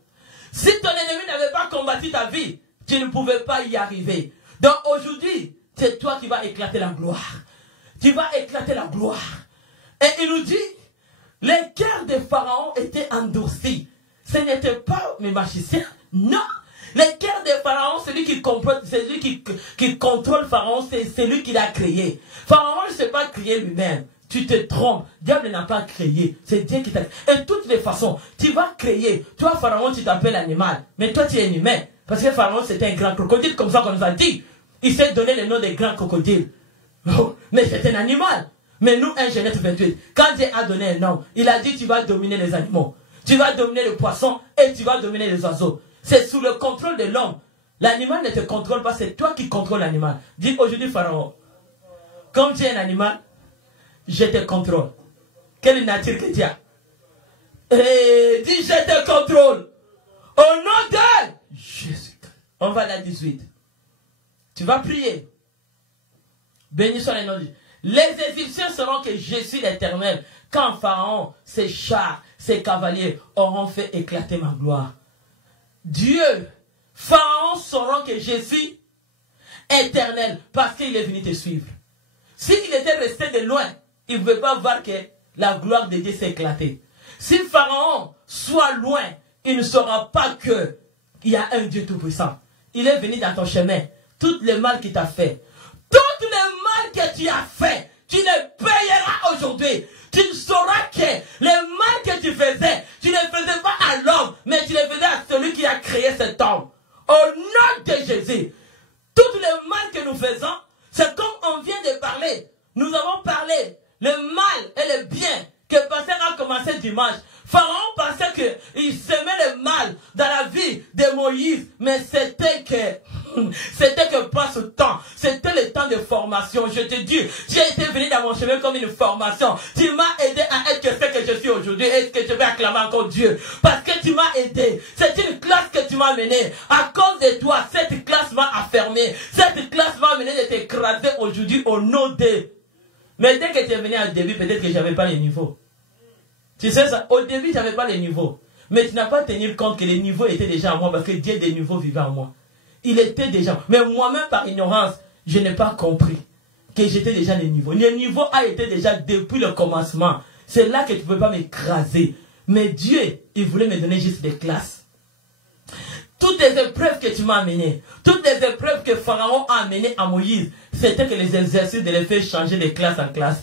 Si ton ennemi n'avait pas combattu ta vie, tu ne pouvais pas y arriver. Donc aujourd'hui, c'est toi qui vas éclater la gloire. Tu vas éclater la gloire. Et il nous dit, les cœurs de Pharaon étaient endurcis. Ce n'était pas mes magiciens. Non. Les cœurs de Pharaon, celui qui contrôle Pharaon, c'est celui qui l'a créé. Pharaon ne s'est pas créé lui-même. Tu te trompes. Diable n'a pas créé. C'est Dieu qui t'a créé. Et de toutes les façons, tu vas créer. Toi, Pharaon, tu t'appelles animal. Mais toi, tu es un humain. Parce que Pharaon, c'était un grand crocodile, comme ça qu'on nous a dit. Il s'est donné le nom des grands crocodiles. Oh, mais c'est un animal. Mais nous, 1 Genèse 28, quand Dieu a donné un nom, il a dit tu vas dominer les animaux. Tu vas dominer le poisson et tu vas dominer les oiseaux. C'est sous le contrôle de l'homme. L'animal ne te contrôle pas, c'est toi qui contrôles l'animal. Dis aujourd'hui, Pharaon, comme tu es un animal, je te contrôle. Quelle nature que tu as? Et dis, je te contrôle. Au nom de Jésus. On va à la 18. Tu vas prier. Béni soit le nom de Dieu. Les Égyptiens sauront que je suis l'Éternel quand Pharaon, ses chars, ses cavaliers auront fait éclater ma gloire. Dieu, Pharaon sauront que je suis éternel parce qu'il est venu te suivre. S'il était resté de loin, il ne pouvait pas voir que la gloire de Dieu s'est éclatée. Si Pharaon soit loin, il ne saura pas qu'il y a un Dieu tout-puissant. Il est venu dans ton chemin. Tout le mal qu'il t'a fait, tout le mal que tu as fait, tu le payeras aujourd'hui. Tu sauras que le mal que tu faisais, tu ne le faisais pas à l'homme, mais tu le faisais à celui qui a créé cet homme. Au nom de Jésus, tout le mal que nous faisons, c'est comme on vient de parler. Nous avons parlé le mal et le bien que Pasteur a commencé dimanche. Pharaon pensait qu'il semait le mal dans la vie de Moïse, mais c'était que pas ce temps. C'était le temps de formation. Je te dis, tu as été venu dans mon chemin comme une formation. Tu m'as aidé à être ce que je suis aujourd'hui. Est-ce que je vais acclamer encore Dieu? Parce que tu m'as aidé. C'est une classe que tu m'as menée. À cause de toi, cette classe m'a affermé. Cette classe m'a amené de t'écraser aujourd'hui au nom de... Mais dès que tu es venu au début, peut-être que je n'avais pas les niveaux. Tu sais ça, au début, je n'avais pas les niveaux. Mais tu n'as pas tenu compte que les niveaux étaient déjà en moi parce que Dieu des niveaux vivait en moi. Il était déjà. Mais moi-même, par ignorance, je n'ai pas compris que j'étais déjà les niveaux. Le niveau a été déjà depuis le commencement. C'est là que tu ne peux pas m'écraser. Mais Dieu, il voulait me donner juste des classes. Toutes les épreuves que tu m'as amenées, toutes les épreuves que Pharaon a amenées à Moïse, c'était que les exercices de les faire changer de classe en classe.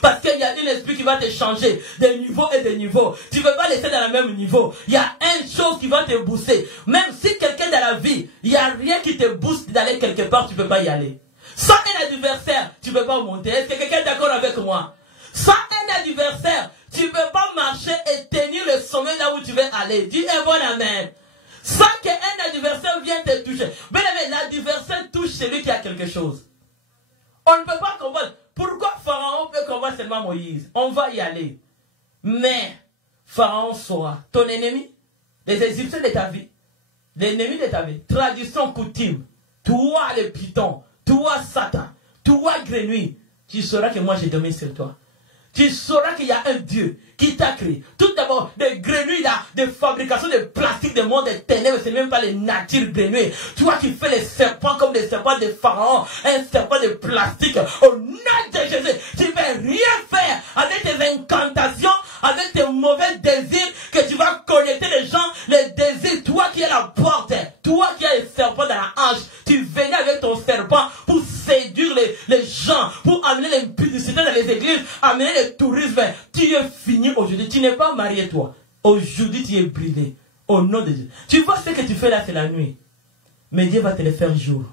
Parce qu'il y a un esprit qui va te changer de niveau et de niveau. Tu ne veux pas laisser dans le même niveau. Il y a une chose qui va te booster. Même si quelqu'un dans la vie, il n'y a rien qui te booste d'aller quelque part, tu ne peux pas y aller. Sans un adversaire, tu ne peux pas monter. Est-ce que quelqu'un est d'accord avec moi? Sans un adversaire, tu ne peux pas marcher et tenir le sommet là où tu veux aller. Dis un bon amen. Sans qu'un adversaire vienne te toucher. Bien aimé, l'adversaire touche celui qui a quelque chose. On ne peut pas combattre. Pourquoi Pharaon peut combattre seulement Moïse? On va y aller. Mais Pharaon saura. Ton ennemi, les Égyptiens de ta vie, l'ennemi de ta vie, tradition, coutume, toi le python, toi Satan, toi grenouille, tu sauras que moi j'ai domine sur toi. Tu sauras qu'il y a un Dieu qui t'a créé. Tout d'abord, des grenouilles là, des fabrications de plastique, des mondes des ténèbres, c'est même pas les natures grenouilles. Toi qui fais les serpents comme des serpents de Pharaon, un serpent de plastique, au nom de Jésus, tu ne vas rien faire avec tes incantations, avec tes mauvais désirs, que tu vas connecter les gens, les désirs, toi qui es la porte, toi qui as les serpents dans la hanche, tu venais avec ton serpent pour séduire les gens, pour amener l'impudicité dans les églises, amener le tourisme. Tu es fini aujourd'hui. Tu n'es pas marié, toi. Aujourd'hui, tu es brûlé. Au nom de Dieu. Tu vois ce que tu fais là, c'est la nuit. Mais Dieu va te le faire jour.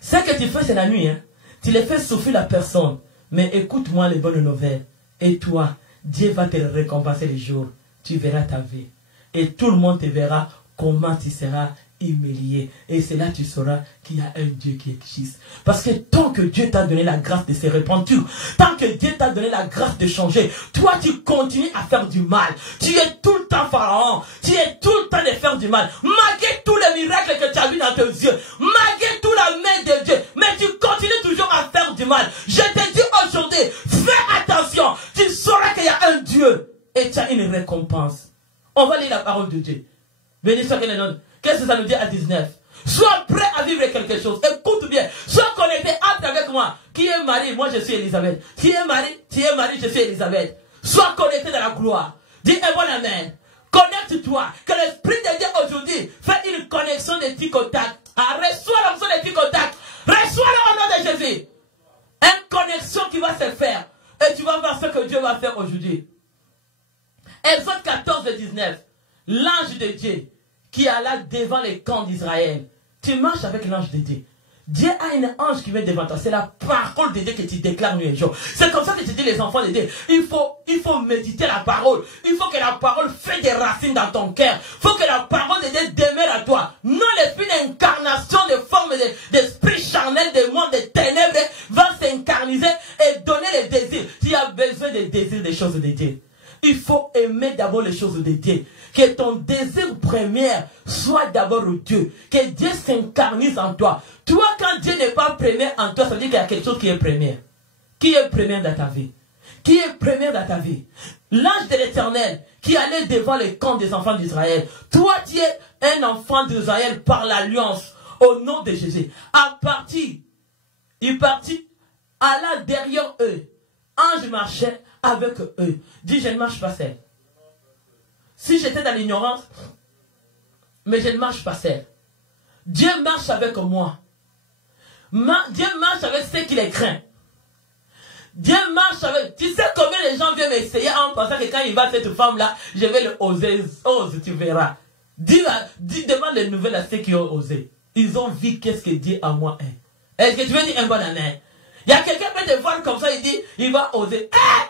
Ce que tu fais, c'est la nuit. Hein. Tu le fais souffrir la personne. Mais écoute-moi les bonnes nouvelles. Et toi, Dieu va te récompenser les jours. Tu verras ta vie. Et tout le monde te verra comment tu seras humilié. Et c'est là que tu sauras qu'il y a un Dieu qui existe. Parce que tant que Dieu t'a donné la grâce de se repentir, tant que Dieu t'a donné la grâce de changer, toi tu continues à faire du mal. Tu es tout le temps Pharaon. Tu es tout le temps de faire du mal. Malgré tous les miracles que tu as vus dans tes yeux, malgré toute la main de Dieu, mais tu continues toujours à faire du mal. Je te dis aujourd'hui, fais attention. Tu sauras qu'il y a un Dieu et tu as une récompense. On va lire la parole de Dieu. Béni soit le nom. Qu'est-ce que ça nous dit à 19? Sois prêt à vivre quelque chose. Écoute bien. Sois connecté, entre avec moi. Qui est Marie? Moi je suis Élisabeth. Qui est Marie? Je suis Élisabeth. Sois connecté dans la gloire. Dis un bon amen. Connecte-toi. Que l'Esprit de Dieu aujourd'hui fait une connexion de tic au tac. Reçois l'onction de tic au tac. Reçois-le au nom de Jésus. Une connexion qui va se faire. Et tu vas voir ce que Dieu va faire aujourd'hui. Exode 14, 19. L'ange de Dieu qui alla devant les camps d'Israël. Tu marches avec l'ange de Dieu. Dieu a un ange qui vient devant toi. C'est la parole de Dieu que tu déclares nuit et jour. C'est comme ça que tu dis les enfants de Dieu. Il faut méditer la parole. Il faut que la parole fasse des racines dans ton cœur. Il faut que la parole de Dieu demeure à toi. Non l'esprit d'incarnation de forme d'esprit charnel, de monde, de ténèbres va s'incarniser et donner les désirs. Tu as besoin des désirs des choses de Dieu. Il faut aimer d'abord les choses de Dieu. Que ton désir premier soit d'abord Dieu. Que Dieu s'incarnise en toi. Toi, quand Dieu n'est pas premier en toi, ça veut dire qu'il y a quelque chose qui est premier. Qui est premier dans ta vie? Qui est premier dans ta vie? L'ange de l'Éternel qui allait devant les camps des enfants d'Israël. Toi, tu es un enfant d'Israël par l'alliance au nom de Jésus. Il partit, alla derrière eux. Ange marchait avec eux. Dis, je ne marche pas seul. Si j'étais dans l'ignorance, mais je ne marche pas seul. Dieu marche avec moi. Dieu marche avec ceux qui les craignent. Dieu marche avec... Tu sais combien les gens viennent m'essayer en pensant que quand il va cette femme-là, je vais le oser. Ose, tu verras. Demande les nouvelles à ceux qui ont osé. Ils ont vu qu'est-ce que Dieu en moi est. Est-ce que tu veux dire un bon année? Il y a quelqu'un qui peut te voir comme ça, il dit, il va oser. Hey!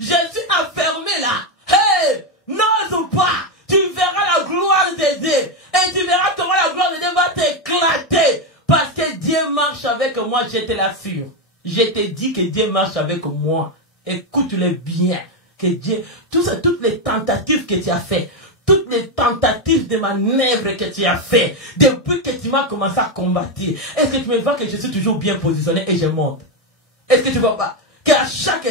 Je suis enfermé là. Hey! N'ose pas. Tu verras la gloire de Dieu. Et tu verras comment la gloire de Dieu va t'éclater. Parce que Dieu marche avec moi, je te l'assure. Je te dis que Dieu marche avec moi. Écoute-le bien. Que Dieu, toutes les tentatives que tu as faites, toutes les tentatives de manœuvre que tu as fait, depuis que tu m'as commencé à combattre, est-ce que tu me vois que je suis toujours bien positionné et je monte? Est-ce que tu vois pas? Qu'à chaque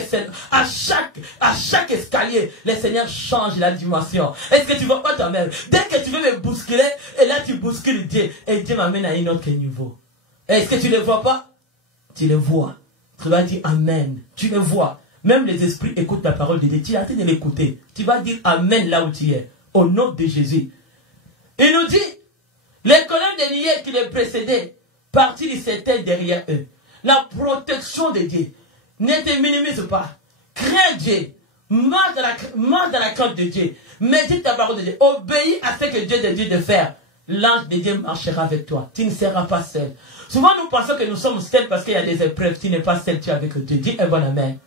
escalier, le Seigneur change la dimension. Est-ce que tu vois pas toi-même? Dès que tu veux me bousculer, et là tu bouscules Dieu, et Dieu m'amène à un autre niveau. Est-ce que tu ne le vois pas? Tu le vois. Tu vas dire Amen. Tu le vois. Même les esprits écoutent la parole de Dieu. Tu as hâte de l'écouter. Tu vas dire Amen là où tu es. Au nom de Jésus. Il nous dit, les colonnes de niais qui les précédaient, partis de cette tête derrière eux. La protection de Dieu. Ne te minimise pas. Crains Dieu. Marche dans la crainte de Dieu. Médite la parole de Dieu. Obéis à ce que Dieu te dit de faire. L'ange de Dieu marchera avec toi. Tu ne seras pas seul. Souvent nous pensons que nous sommes seuls parce qu'il y a des épreuves. Tu n'es pas seul, tu es avec Dieu. Dis un bon amen.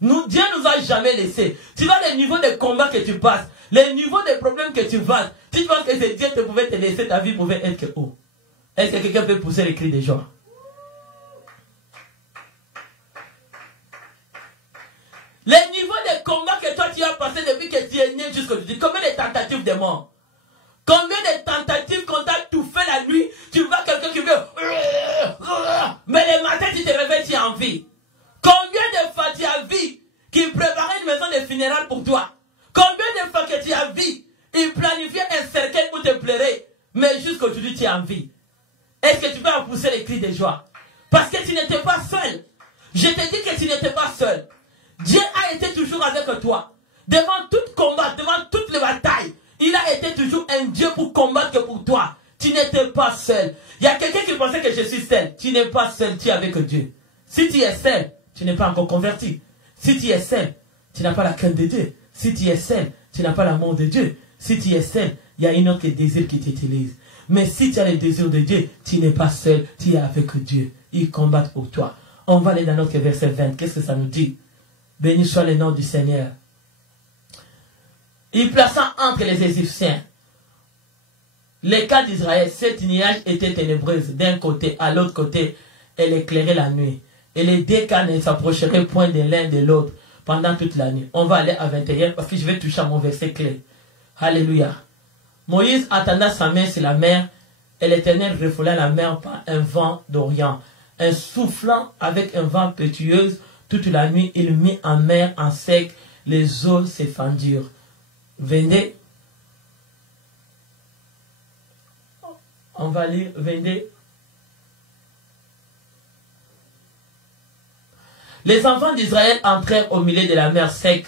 Dieu ne nous a jamais laissé. Tu vois les niveaux de combat que tu passes, les niveaux de problèmes que tu passes. Tu penses que c'est Dieu qui pouvait te laisser, ta vie pouvait être où? Est-ce que quelqu'un peut pousser les cris de joie? Les niveaux de combat que toi tu as passé depuis que tu es né jusqu'aujourd'hui, combien de tentatives de mort? Combien de tentatives qu'on t'a tout fait la nuit, tu vois quelqu'un qui veut... Mais le matin tu te réveilles, tu as envie. Combien de fois tu as vu qu'il préparait une maison de funérailles pour toi? Combien de fois que tu as vu il planifiait un cercueil pour te pleurer, mais jusqu'aujourd'hui tu as envie? Est-ce que tu peux en pousser les cris de joie? Parce que tu n'étais pas seul. Je te dis que tu n'étais pas seul. Dieu a été toujours avec toi. Devant tout combat, devant toutes les batailles, il a été toujours un Dieu pour combattre pour toi. Tu n'étais pas seul. Il y a quelqu'un qui pensait que je suis seul. Tu n'es pas seul, tu es avec Dieu. Si tu es seul, tu n'es pas encore converti. Si tu es seul, tu n'as pas la crainte de Dieu. Si tu es seul, tu n'as pas l'amour de Dieu. Si tu es seul, il y a un autre désir qui t'utilise. Mais si tu as le désir de Dieu, tu n'es pas seul, tu es avec Dieu. Il combat pour toi. On va aller dans notre verset 20. Qu'est-ce que ça nous dit? Béni soit le nom du Seigneur. Il plaça entre les Égyptiens les cas d'Israël. Cette nuage était ténébreuse d'un côté à l'autre côté. Elle éclairait la nuit. Et les deux cas ne s'approcheraient point de l'un de l'autre pendant toute la nuit. On va aller à 21 parce que je vais toucher à mon verset clé. Alléluia. Moïse attendait sa main sur la mer et l'Éternel refoula la mer par un vent d'Orient. Un soufflant avec un vent pétueux toute la nuit, il mit en mer en sec, les eaux se fendirent. Venez. On va lire, venez. Les enfants d'Israël entrèrent au milieu de la mer sec,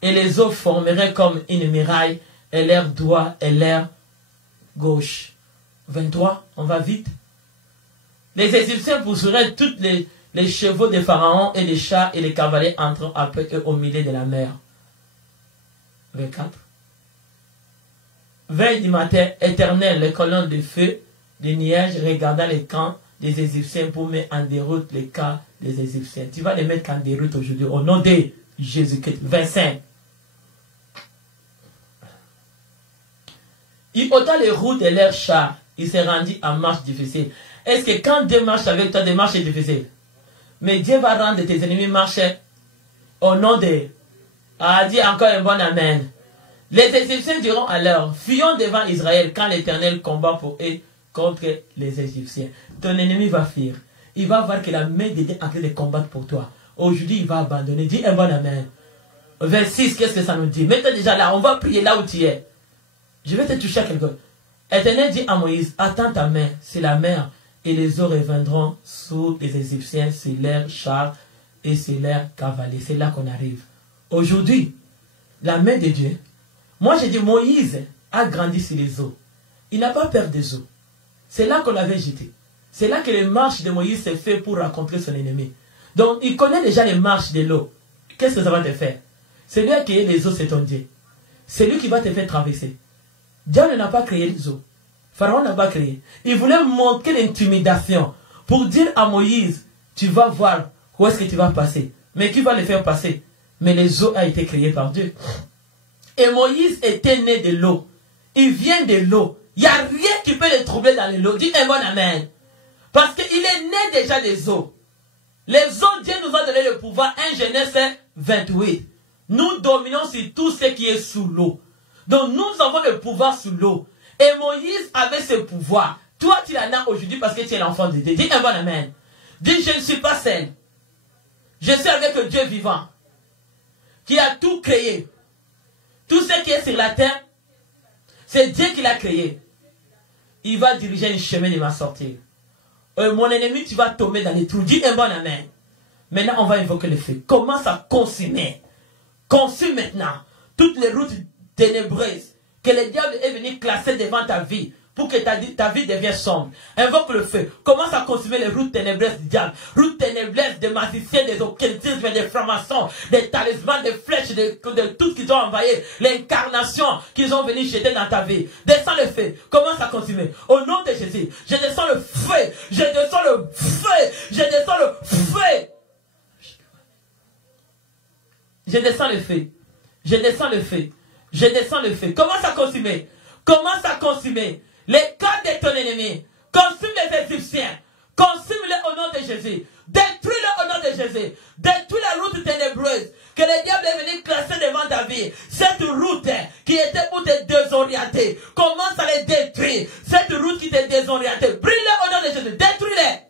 et les eaux formeraient comme une muraille, et l'air droit et l'air gauche. 23, on va vite. Les Égyptiens pousseraient tous les chevaux de Pharaon et les chars et les cavaliers entrant après eux au milieu de la mer. 24. Veille du matin, Éternel, les colonnes de feu, des nuages, regarda les camps des Égyptiens pour mettre en déroute les cas des Égyptiens. Tu vas les mettre en déroute aujourd'hui au nom de Jésus-Christ. 25. Il ôta les roues de leurs chars. Il se rendit en marche difficile. Est-ce que quand Dieu marche avec toi, des marches est difficile? Mais Dieu va rendre tes ennemis marcher au nom de... Ah, dis encore un bon amen. Les Égyptiens diront alors, fuyons devant Israël quand l'Éternel combat pour eux contre les Égyptiens. Ton ennemi va fuir. Il va voir que la main de Dieu est en train de combattre pour toi. Aujourd'hui, il va abandonner. Dis un bon amen. Vers 6, qu'est-ce que ça nous dit? Maintenant déjà là, on va prier là où tu es. Je vais te toucher à quelqu'un. L'Éternel dit à Moïse, attends ta main, c'est la mer, et les eaux reviendront sous les Égyptiens, sur leurs chars et sur leurs cavaliers. C'est là qu'on arrive. Aujourd'hui, la main de Dieu, moi j'ai dit Moïse a grandi sur les eaux. Il n'a pas peur des eaux. C'est là qu'on l'avait jeté. C'est là que les marches de Moïse s'est fait pour rencontrer son ennemi. Donc il connaît déjà les marches de l'eau. Qu'est-ce que ça va te faire? C'est lui qui a créé les eaux, c'est ton Dieu. C'est lui qui va te faire traverser. Dieu n'a pas créé les eaux. Pharaon n'a pas créé. Il voulait montrer l'intimidation pour dire à Moïse, tu vas voir où est-ce que tu vas passer. Mais qui va le faire passer? Mais les eaux ont été créées par Dieu. Et Moïse était né de l'eau. Il vient de l'eau. Il n'y a rien qui peut le troubler dans l'eau. Dis un bon amen. Parce qu'il est né déjà des eaux. Les eaux, Dieu nous a donné le pouvoir. 1 Genèse 28. Nous dominons sur tout ce qui est sous l'eau. Donc nous avons le pouvoir sous l'eau. Et Moïse avait ce pouvoir. Toi, tu en as aujourd'hui parce que tu es l'enfant de Dieu. Dis un bon amen. Dis, je ne suis pas seul. Je suis avec le Dieu vivant. Qui a tout créé. Tout ce qui est sur la terre, c'est Dieu qui l'a créé. Il va diriger un chemin de ma sortie. Mon ennemi, tu vas tomber dans les trous. Dis un bon amen. Maintenant, on va invoquer le feu. Commence à consumer. Consume maintenant toutes les routes ténébreuses que le diable est venu classer devant ta vie pour que ta vie devienne sombre. Invoque le feu. Commence à consumer les routes ténébreuses du diable. Routes ténébreuses des magiciens, des occultismes, des francs-maçons, des talismans, des flèches, de tout ce qu'ils ont envoyé. L'incarnation qu'ils ont venu jeter dans ta vie. Descends le feu. Commence à consumer. Au nom de Jésus, je descends le feu. Je descends le feu. Je descends le feu. Je descends le feu. Je descends le feu. Je descends le feu. Commence à consumer. Commence à consumer. Les cas de ton ennemi. Consume les Égyptiens. Consume-les au nom de Jésus. Détruis-les au nom de Jésus. Détruis la route ténébreuse que le diable est venu classer devant ta vie. Cette route qui était pour te désorienter. Commence à les détruire. Cette route qui te désorientait. Brille-les au nom de Jésus. Détruis-les.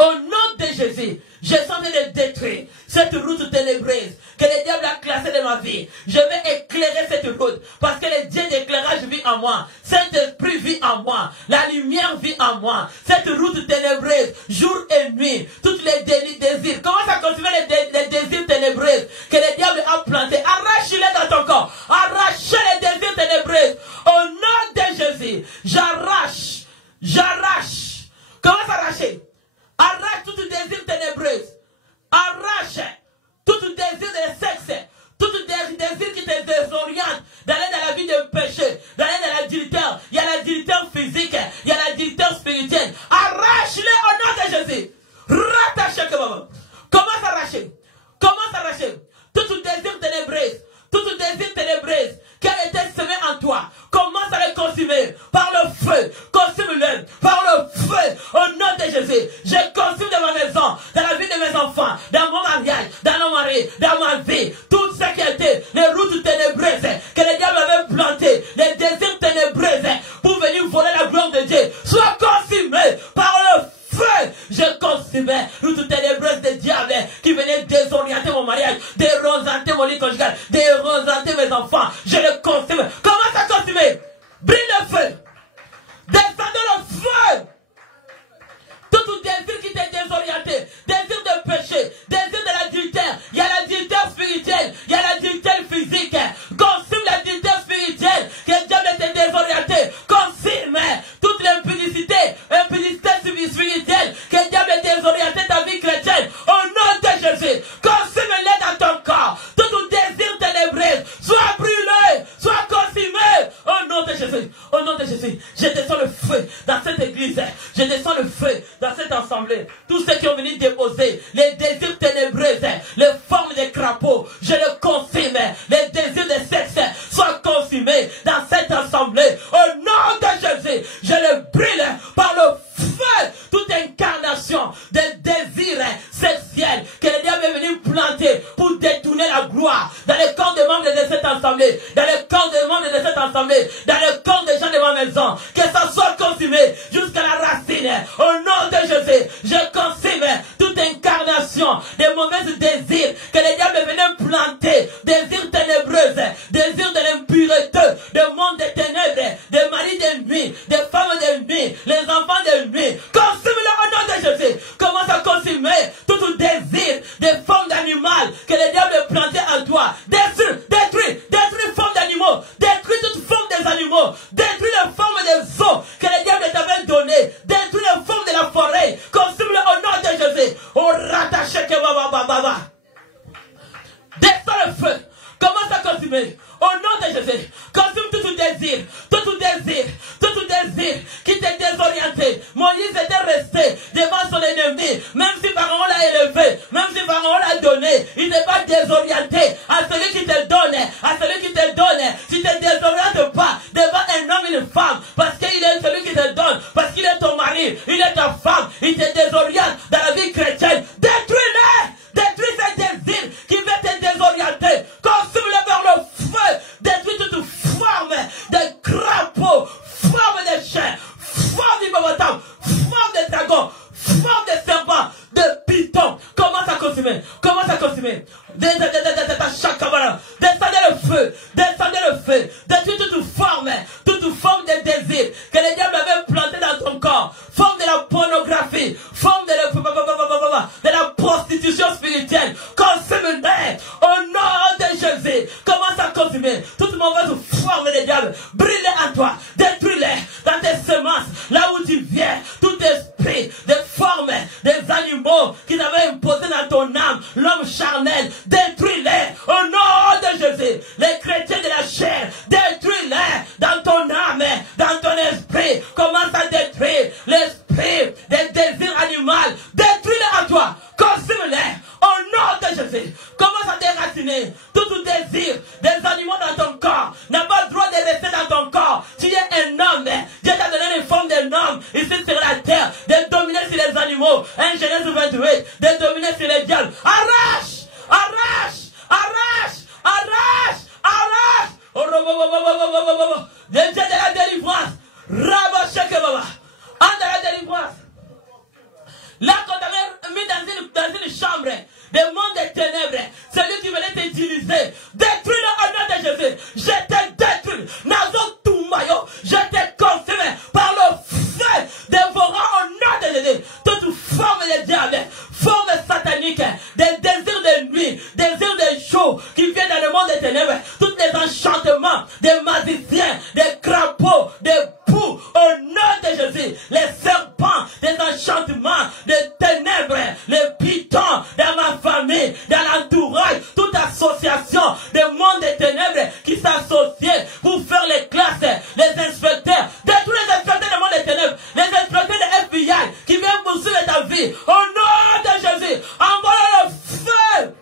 Au nom de Jésus, je sens de détruire cette route ténébreuse que le diable a classée de ma vie. Je vais éclairer cette route parce que le Dieu d'éclairage vit en moi. Cet esprit vit en moi. La lumière vit en moi. Cette route ténébreuse, jour et nuit, toutes les désirs. Commence à consommer les désirs ténébreux que le diable a plantés. Arrache-les dans ton corps. Arrache les désirs ténébreux. Au nom de Jésus, j'arrache. J'arrache. Commence à arracher. Arrache tout désir ténébreux. Arrache tout désir de sexe. Tout désir qui te désoriente. D'aller dans la vie de péché. D'aller dans l'adultère. Il y a l'adultère physique. Il y a l'adultère spirituel. Arrache-les au nom de Jésus. Rattache que maman. Commence à arracher. Commence à arracher. Tout désir ténébreux. Tout désir ténébreux qui a été semé en toi. Commence à le consumer par le feu. Consume-le par le feu. Au nom de Jésus. Je consume dans ma maison, dans la vie de mes enfants, dans mon mariage, dans mon mari, dans ma vie. Tout ce qui a été les routes ténébreuses que le diable avait plantées, les désirs ténébreux pour venir voler la gloire de Dieu. Sois consumé par le feu. Je consumais route ténébreuse des diables qui venaient désorienter mon mariage, désorienter mon lit conjugal, désorienter mes enfants. Je le consume. Commence à consumer. Brille le feu. Descendez le feu. Tout désir qui t'est désorienté, désir de péché, désir de l'adultère. Il y a l'adultère spirituel, il y a l'adultère physique. Consume l'adultère spirituel que le diable t'est désorienté. Consume toute l'impudicité, spirituelle que le diable est désorienté ta vie chrétienne. Au nom de Jésus, consume-les dans ton corps. Tout désir ténébreux, soit brûlé, soit consumé. Au nom de Jésus, au nom de Jésus, je descends le feu dans cette église. Je descends le feu dans cette assemblée. Tous ceux qui ont venu déposer les désirs ténébreux, les formes des crapauds, je le consume. Les désirs de sexe soient consumés dans cette assemblée. Au nom de Jésus, je le brûle par le feu. Toute incarnation de désirs sexuels que le diable est venu planter pour détourner la gloire il est ta femme, il te désoriente dans la vie chrétienne. Détruis-les! Détruis ces désirs qui veulent te désorienter. Consume-les vers le feu. Détruis toute forme de crapaud, forme de chien, forme d'hippopotame, forme de dragon, forme de serpent, de python. Commence à consumer. Commence à consumer. Descendez le feu. Descendez le feu. Détruis toute forme de désir que le diable avait planté dans ton corps. Forme de la pornographie. Forme de la prostitution spirituelle. Consume-les. Au nom de Jésus. Commence à consommer toute mauvaise forme de diable. Brûle-les en toi. Détruis-les dans tes semences. Là où tu viens. Tout esprit, des formes, des animaux qui t'avaient imposé dans ton âme. L'homme charnel. Détruis-les au nom de Jésus. Les chrétiens de la chair, détruis-les dans ton âme, dans ton esprit. Commence à détruire l'esprit des désirs animaux. Détruis-les en toi. Consume-les au nom de Jésus. Commence à déraciner tout désir des animaux dans ton corps. N'a pas le droit de rester dans ton corps. Tu es un homme. Dieu t'a donné une forme d'un homme ici sur la terre. De dominer sur les animaux. 1 Genèse 28. De dominer sur les diables. Arrache! Arrache! Arrache! Arrache! Arrache! Oh, Dieu de la délivrance. Rabacheke Baba. En de la délivrance. Là, quand tu avais mis dans une chambre, des mondes des ténèbres, celui qui venait t'utiliser, détruis-le au nom de Jésus. Je te détruis. Nazo Toumayo, je te consume par le feu dévorant au nom de Jésus. Toute forme de diable, forme satanique, des désirs de nuit, désirs de jour qui viennent dans le monde des ténèbres, tous les enchantements, des magiciens, des crapauds, des poux, au nom de Jésus, les serpents, des enchantements, des ténèbres, les pythons dans ma famille, dans l'entourage, toute association des mondes des ténèbres qui s'associent pour faire les classes, les inspecteurs, tous les inspecteurs des mondes des ténèbres, les inspecteurs de FBI qui viennent poursuivre ta vie, au nom de Jésus, envoie le feu.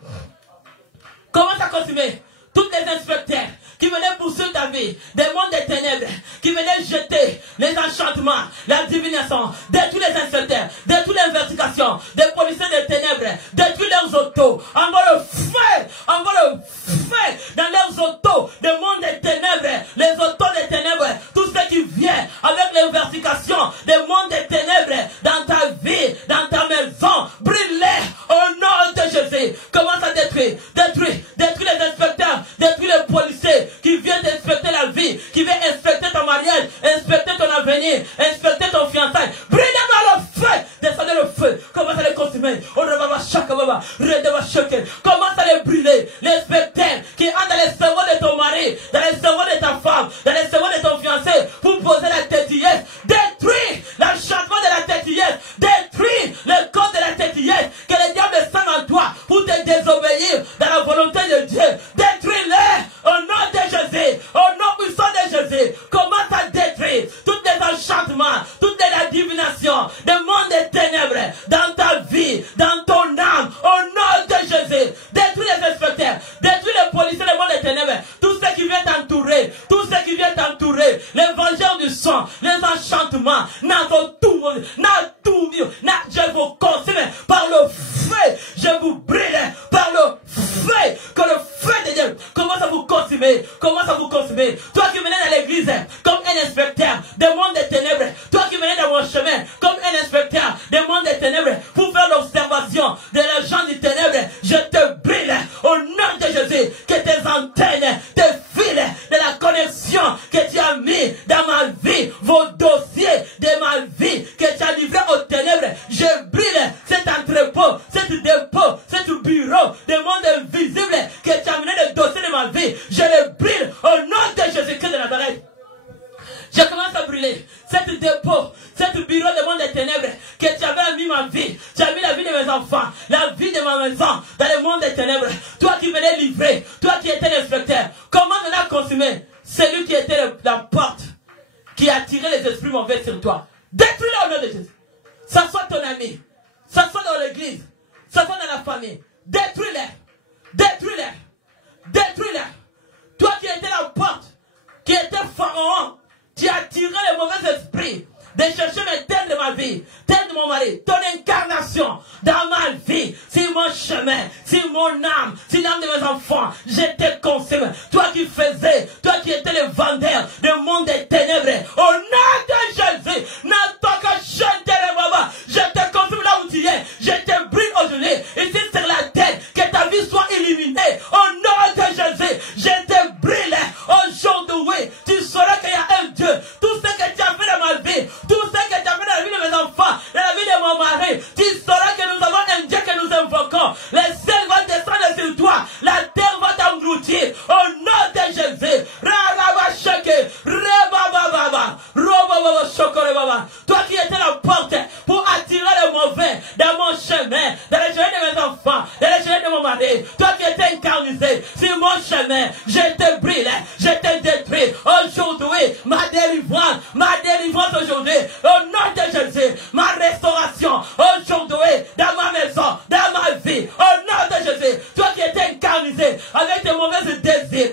Commence à consommer tous les inspecteurs qui venaient poursuivre ta vie, des mondes des ténèbres, qui venaient jeter les enchantements, la divination, détruis les inspecteurs, détruis les investigations, des policiers des ténèbres, détruis leurs autos, envoie le feu dans leurs autos, des mondes des ténèbres, les autos des ténèbres, tout ce qui vient avec l'investigation des mondes des ténèbres dans ta vie, dans ta maison, brûle-les au nom de Jésus. Commence à détruire les inspecteurs, détruis les policiers qui viennent inspecter la vie, qui viennent inspecter ton mariage, inspecter ton avenir, inspecter ton fiançailles. Brûle-les dans le feu, descendez le feu, commence à les consumer. Commence à les brûler, les inspecteurs qui entrent dans les cerveaux de ton mari, dans les cerveaux de ta femme, dans les cerveaux de ton fiancé, pour poser la tétillesse. Détruis l'enchantement de la tétillesse, détruis le corps de la tétillesse, que le diable sème en toi pour te désobéir dans la volonté de Dieu. Détruis-les au nom de Jésus, au nom puissant de Jésus. Commence à détruire tous les enchantements, toute la divination, des mondes des ténèbres dans ta vie, dans ton âme, au nom de Jésus. Détruis les inspecteurs, détruis les policiers des mondes des ténèbres, tous ceux qui viennent t'entourer, les vengeurs du sang, les enchantements, je vous consume par le feu, je vous brûle par le feu, que le feu de Dieu commence à vous consumer, Toi qui venais dans l'église comme un inspecteur des mondes des ténèbres, toi qui venais dans mon chemin comme un inspecteur des mondes des ténèbres pour faire l'observation de les gens du ténèbre, je te brûle au nom de Jésus, que tes antennes, tes fils de la connexion que tu as mis dans ma vie, vos dossiers de ma vie que tu as livrés aux ténèbres, je brûle cet entrepôt, cet dépôt, cet bureau de monde invisible que tu as mené le dossier de ma vie, je le brûle au nom de Jésus-Christ de Nazareth. Je commence à brûler cet dépôt, cet bureau de monde des ténèbres que tu avais mis ma vie. Tu as mis la vie de mes enfants, la vie de ma maison dans le monde des ténèbres. Toi qui venais livrer, toi qui étais l'inspecteur, comment on a consumé celui qui était la porte qui a tiré les esprits mauvais sur toi? Détruis-le au nom de Jésus. Ça soit ton ami, ça soit dans l'église, ça soit dans la famille. Détruis-les. Toi qui étais la porte, qui était pharaon, tu as tiré les mauvais esprits de chercher le thème de ma vie, thème de mon mari, ton incarnation dans ma vie, sur mon chemin, sur mon âme, sur l'âme de mes enfants. J'étais consommé. Toi qui faisais, toi qui étais le vendeur du monde des ténèbres, au nom de Jésus, n'attends que chanter le baba. Je te consomme là où tu es. Je te brille aujourd'hui. Ici sur la tête, que ta vie soit illuminée. Au nom de Jésus, je te brille aujourd'hui. Tu sauras qu'il y a un Dieu. Tout ce que tu as fait dans ma vie, tout ce que tu as fait dans la vie de mes enfants, dans la vie de mon mari, tu sauras que nous avons un Dieu que nous invoquons. Le ciel va descendre sur toi. La terre va t'engloutir. Au nom de Jésus. Toi qui étais la porte pour attirer le mauvais dans mon chemin, dans le chemin de mes enfants, dans le chemin de mon mari, toi qui étais incarnisé sur mon chemin, je te brille, je te détruis. Aujourd'hui, ma délivrance aujourd'hui, au nom de Jésus, ma restauration aujourd'hui, dans ma maison, dans ma vie, au nom de Jésus, toi qui étais incarnisé avec tes mauvais désirs,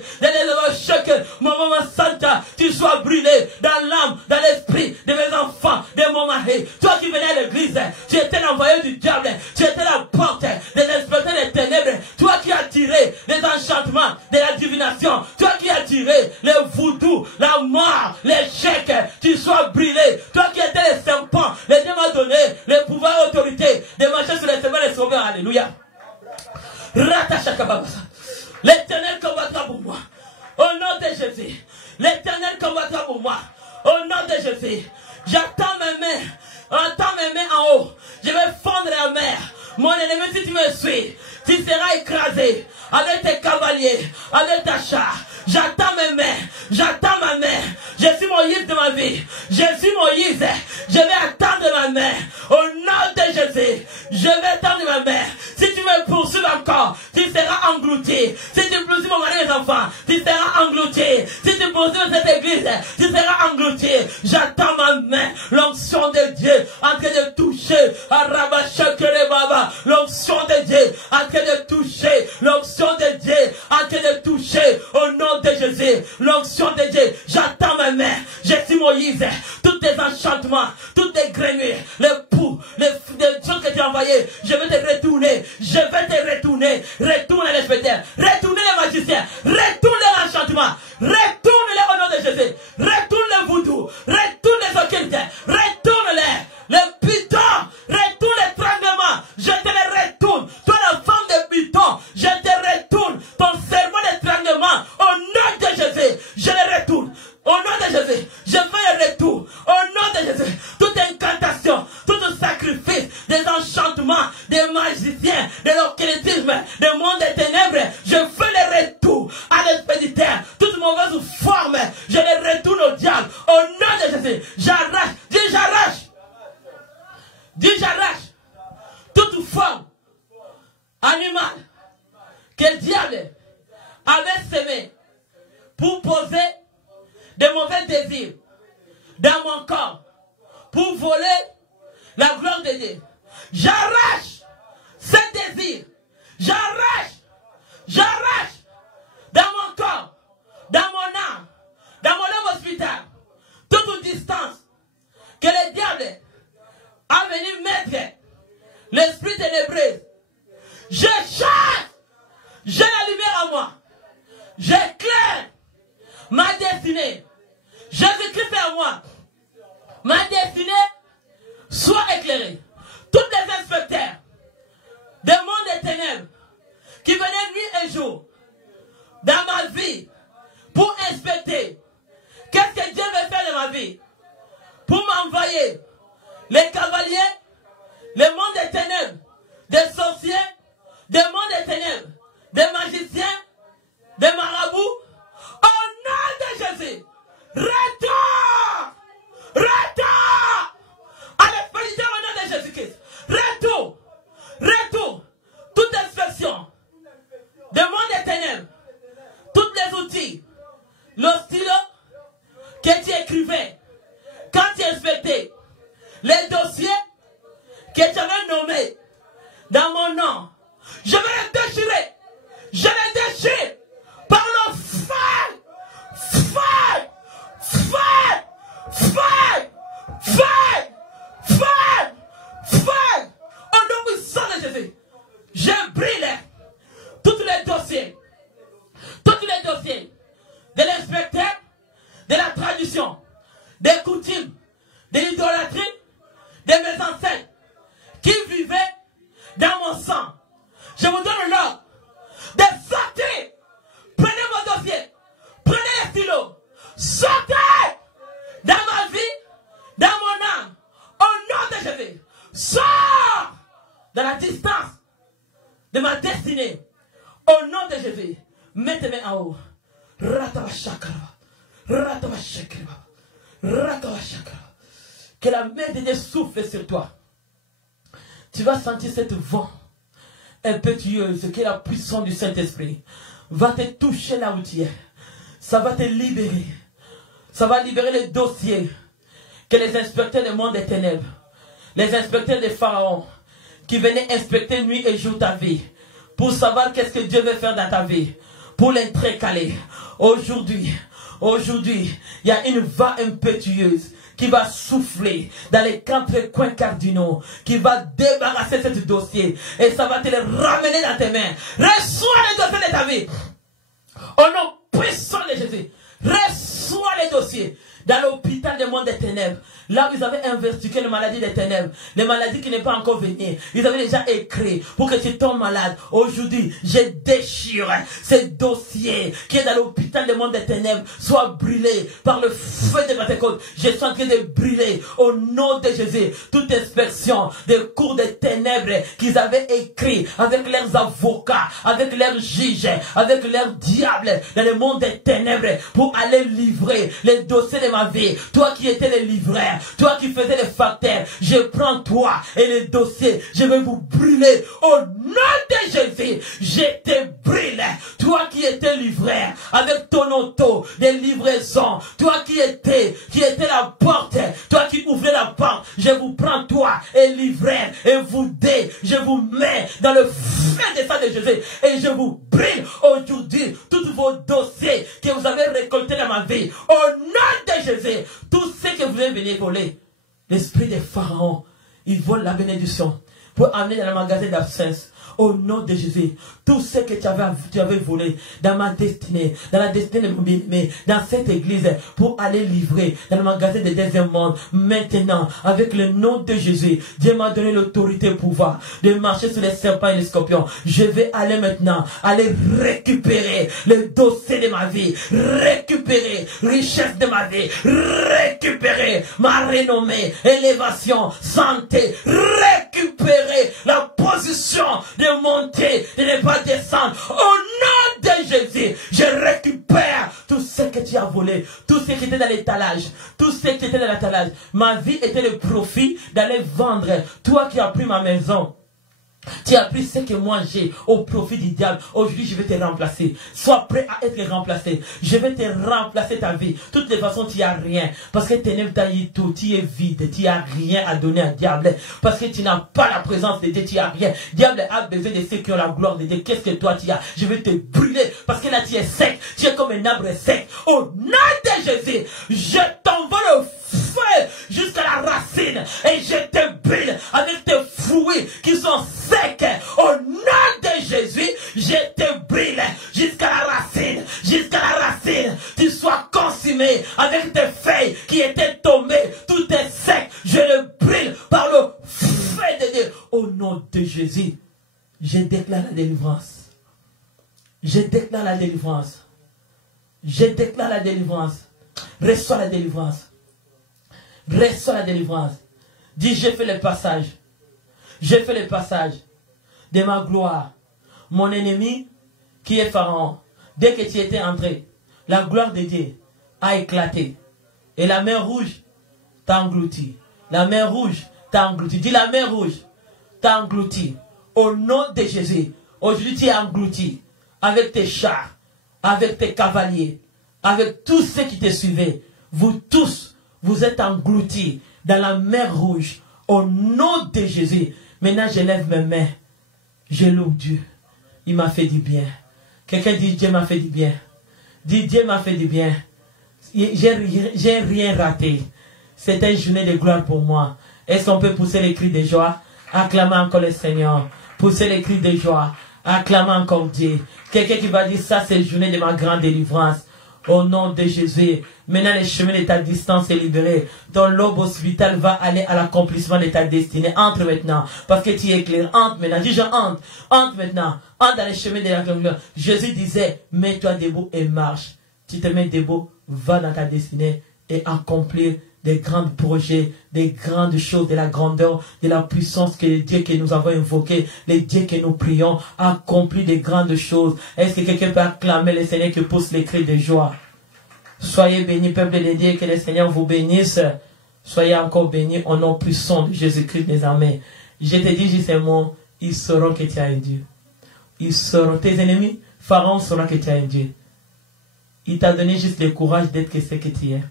maman Santa, tu sois brûlé dans l'âme, dans l'esprit de mes enfants, de mon mari. Toi qui venais à l'église, tu étais l'envoyé du diable, tu étais la porte des exploitants des ténèbres, toi qui as tiré les enchantements de la divination, toi qui as tiré le voodoo, la mort, l'échec, tu sois brûlé. Toi qui étais les serpents, les Dieu m'a donné le pouvoir et l'autorité de marcher sur les semelles des sauveurs. Alléluia. L'Éternel combattra pour moi. Au nom de Jésus. L'Éternel combattra pour moi. Au nom de Jésus. J'attends mes mains. Attends mes mains en haut. Je vais fondre la mer. Mon ennemi, si tu me suis, tu seras écrasé avec tes cavaliers, avec ta char. J'attends mes mains. J'attends ma main. Je suis Moïse de ma vie. Je suis Moïse. Je vais attendre ma main. Au nom de Jésus. Je vais attendre ma main. Si tu me poursuis encore, tu seras englouti. Si tu poursuis mon mari et mes enfants, tu seras englouti. Si tu poursuis cette église, tu seras englouti. J'attends ma main. L'onction de Dieu en train de toucher. L'onction de Dieu en train de toucher. L'onction de Dieu en train de toucher. Au nom de Jésus. L'onction de Dieu. J'attends ma main. Je suis Moïse. Tous tes enchantements, toutes tes grenouilles, les poux, les choses que tu as envoyées, je vais te retourner. Je vais te retourner. Retourne les spectateurs. Retourne les magiciens. Retourne les enchantements. Retourne-les au nom de Jésus. Retourne le voodoo. Retourne les occultes. Retourne-les. Les pitons. Retourne les tremblements. Je te les retourne. Toi la femme de piton, je te retourne. Ton cerveau de tremblement. Au nom de Jésus. Je les retourne. Au nom de Jésus, je fais un retour. Au nom de Jésus, toute incantation, tout sacrifice, des enchantements, des magiciens, de l'occultisme, des mondes des ténèbres, je fais le retour à l'expéditeur. Toute mauvaise forme, je les retourne au diable. Au nom de Jésus, j'arrache, dis j'arrache. Dis j'arrache. Toute forme animale que le diable avait semé pour poser de mauvais désirs dans mon corps pour voler la gloire de Dieu. J'arrache ce désir. J'arrache dans mon corps, dans mon âme, dans mon âme hospitalier, toute distance que le diable a venu mettre l'esprit ténébreux. Je chasse, j'ai la lumière en moi. J'éclaire ma destinée. Jésus-Christ est en moi. Ma destinée soit éclairée. Tous les inspecteurs des mondes des ténèbres qui venaient nuit et jour dans ma vie pour inspecter qu'est-ce que Dieu veut faire de ma vie, pour m'envoyer les cavaliers, les mondes des ténèbres, des sorciers, des mondes des ténèbres, des magiciens, des marabouts. Au nom de Jésus, retour à l'expédition au nom de Jésus-Christ. Retour, toute inspection des mondes des ténèbres, tous les outils, le stylo que tu écrivais, quand tu inspectais, les dossiers que tu avais nommés dans mon nom, je vais les déchirer. Je les déchire par le feu. dans la distance de ma destinée. Au nom de Jésus, mets tes mains en haut. Que la main de Dieu souffle sur toi. Tu vas sentir cette vent impétueuse qui est la puissance du Saint-Esprit. Va te toucher là où tu es. Ça va te libérer. Ça va libérer les dossiers que les inspecteurs du monde des ténèbres, les inspecteurs des pharaons, qui venaient inspecter nuit et jour ta vie, pour savoir qu'est-ce que Dieu veut faire dans ta vie, pour l'intercaler. Aujourd'hui, il y a une vent impétueuse qui va souffler dans les 4 coins cardinaux, qui va débarrasser ce dossier, et ça va te le ramener dans tes mains. Reçois les dossiers de ta vie. Au nom puissant de Jésus, reçois les dossiers. Dans l'hôpital du monde des ténèbres, là où ils avaient investigué les maladies des ténèbres, les maladies qui n'est pas encore venues, ils avaient déjà écrit pour que tu tombes malade. Aujourd'hui, je déchire ces dossiers qui est dans l'hôpital du monde des ténèbres, soit brûlés par le feu de Pentecôte. Je suis en train de brûler au nom de Jésus toute inspection des cours des ténèbres qu'ils avaient écrit avec leurs avocats, avec leurs juges, avec leurs diables dans le monde des ténèbres pour aller livrer les dossiers de ma vie. Toi qui étais le livreur, toi qui faisais les facteurs, je prends toi et les dossiers, je vais vous brûler au nom de Jésus. Je te brûle. Toi qui étais livreur avec ton auto de livraison, toi qui étais la porte, toi qui ouvrais la porte, je vous prends toi et livreur et vous deux, je vous mets dans le feu de sang de Jésus et je vous brûle aujourd'hui tous vos dossiers que vous avez récoltés dans ma vie. Au nom de Jésus, tout ce que vous avez venu voler, l'esprit des pharaons, il vole la bénédiction pour amener dans le magasin d'absence. Au nom de Jésus, tout ce que tu avais volé dans ma destinée, dans la destinée de mon bien-aimé, dans cette église, pour aller livrer dans le magasin de deuxième monde, maintenant, avec le nom de Jésus, Dieu m'a donné l'autorité et le pouvoir de marcher sur les serpents et les scorpions. Je vais aller maintenant, aller récupérer le dossier de ma vie, récupérer richesse de ma vie, récupérer ma renommée, élévation, santé, récupérer la position de monter, de ne pas descendre. Au nom de Jésus, je récupère tout ce que tu as volé, tout ce qui était dans l'étalage, tout ce qui était dans l'étalage. Ma vie était le profit d'aller vendre. Toi qui as pris ma maison, tu as pris ce que moi j'ai au profit du diable. Aujourd'hui, je vais te remplacer. Sois prêt à être remplacé. Je vais te remplacer ta vie. De toutes les façons, tu n'as rien. Parce que ténèbres t'a dit tout. Tu es vide. Tu n'as rien à donner à diable. Parce que tu n'as pas la présence de Dieu. Tu n'as rien. Diable a besoin de ceux qui ont la gloire de Dieu. Qu'est-ce que toi tu as? Je vais te brûler. Parce que là, tu es sec. Tu es comme un arbre sec. Au nom de Jésus, je t'envoie le feu jusqu'à la racine. Et je te brûle avec tes fruits qui sont secs. Au nom de Jésus, je te brûle jusqu'à la racine. Jusqu'à la racine. Tu sois consumé avec tes feuilles qui étaient tombées. Tout est sec. Je le brûle par le feu de Dieu. Au nom de Jésus, je déclare la délivrance. Je déclare la délivrance. Je déclare la délivrance. Reçois la délivrance. Reçois la délivrance. Dis, j'ai fait le passage. J'ai fait le passage de ma gloire. Mon ennemi, qui est Pharaon, dès que tu étais entré, la gloire de Dieu a éclaté. Et la mer rouge t'a englouti. La mer rouge t'a englouti. Dis, la mer rouge t'a englouti. Au nom de Jésus, aujourd'hui tu es englouti avec tes chars, avec tes cavaliers, avec tous ceux qui te suivaient. Vous tous, vous êtes engloutis dans la mer rouge. Au nom de Jésus. Maintenant, je lève mes mains. Je loue Dieu. Il m'a fait du bien. Quelqu'un dit, Dieu m'a fait du bien. Dis, Dieu m'a fait du bien. J'ai rien raté. C'est une journée de gloire pour moi. Est-ce qu'on peut pousser les cris de joie? Acclamez encore le Seigneur. Poussez les cris de joie. Acclamez encore Dieu. Quelqu'un qui va dire, ça c'est la journée de ma grande délivrance. Au nom de Jésus. Maintenant, le chemin de ta distance est libéré. Ton lobe hospital va aller à l'accomplissement de ta destinée. Entre maintenant. Parce que tu es clair. Entre maintenant. Dis, je entre. Entre maintenant. Entre dans le chemin de la glorieux. Jésus disait, mets-toi debout et marche. Tu te mets debout, va dans ta destinée et accomplir des grands projets, des grandes choses, de la grandeur, de la puissance que les dieux que nous avons invoqués, les dieux que nous prions, accomplit des grandes choses. Est-ce que quelqu'un peut acclamer le Seigneur qui pousse les cris de joie? Soyez bénis, peuple de Dieu, que le Seigneur vous bénisse. Soyez encore bénis au nom puissant de Jésus-Christ des armées. Je te dis justement, ils sauront que tu as un Dieu. Ils sauront, tes ennemis, Pharaon saura que tu as un Dieu. Il t'a donné juste le courage d'être ce que tu es.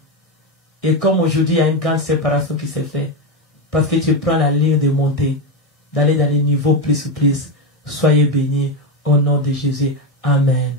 Et comme aujourd'hui, il y a une grande séparation qui s'est faite, parce que tu prends la ligne de monter, d'aller dans les niveaux plus. Soyez bénis au nom de Jésus. Amen.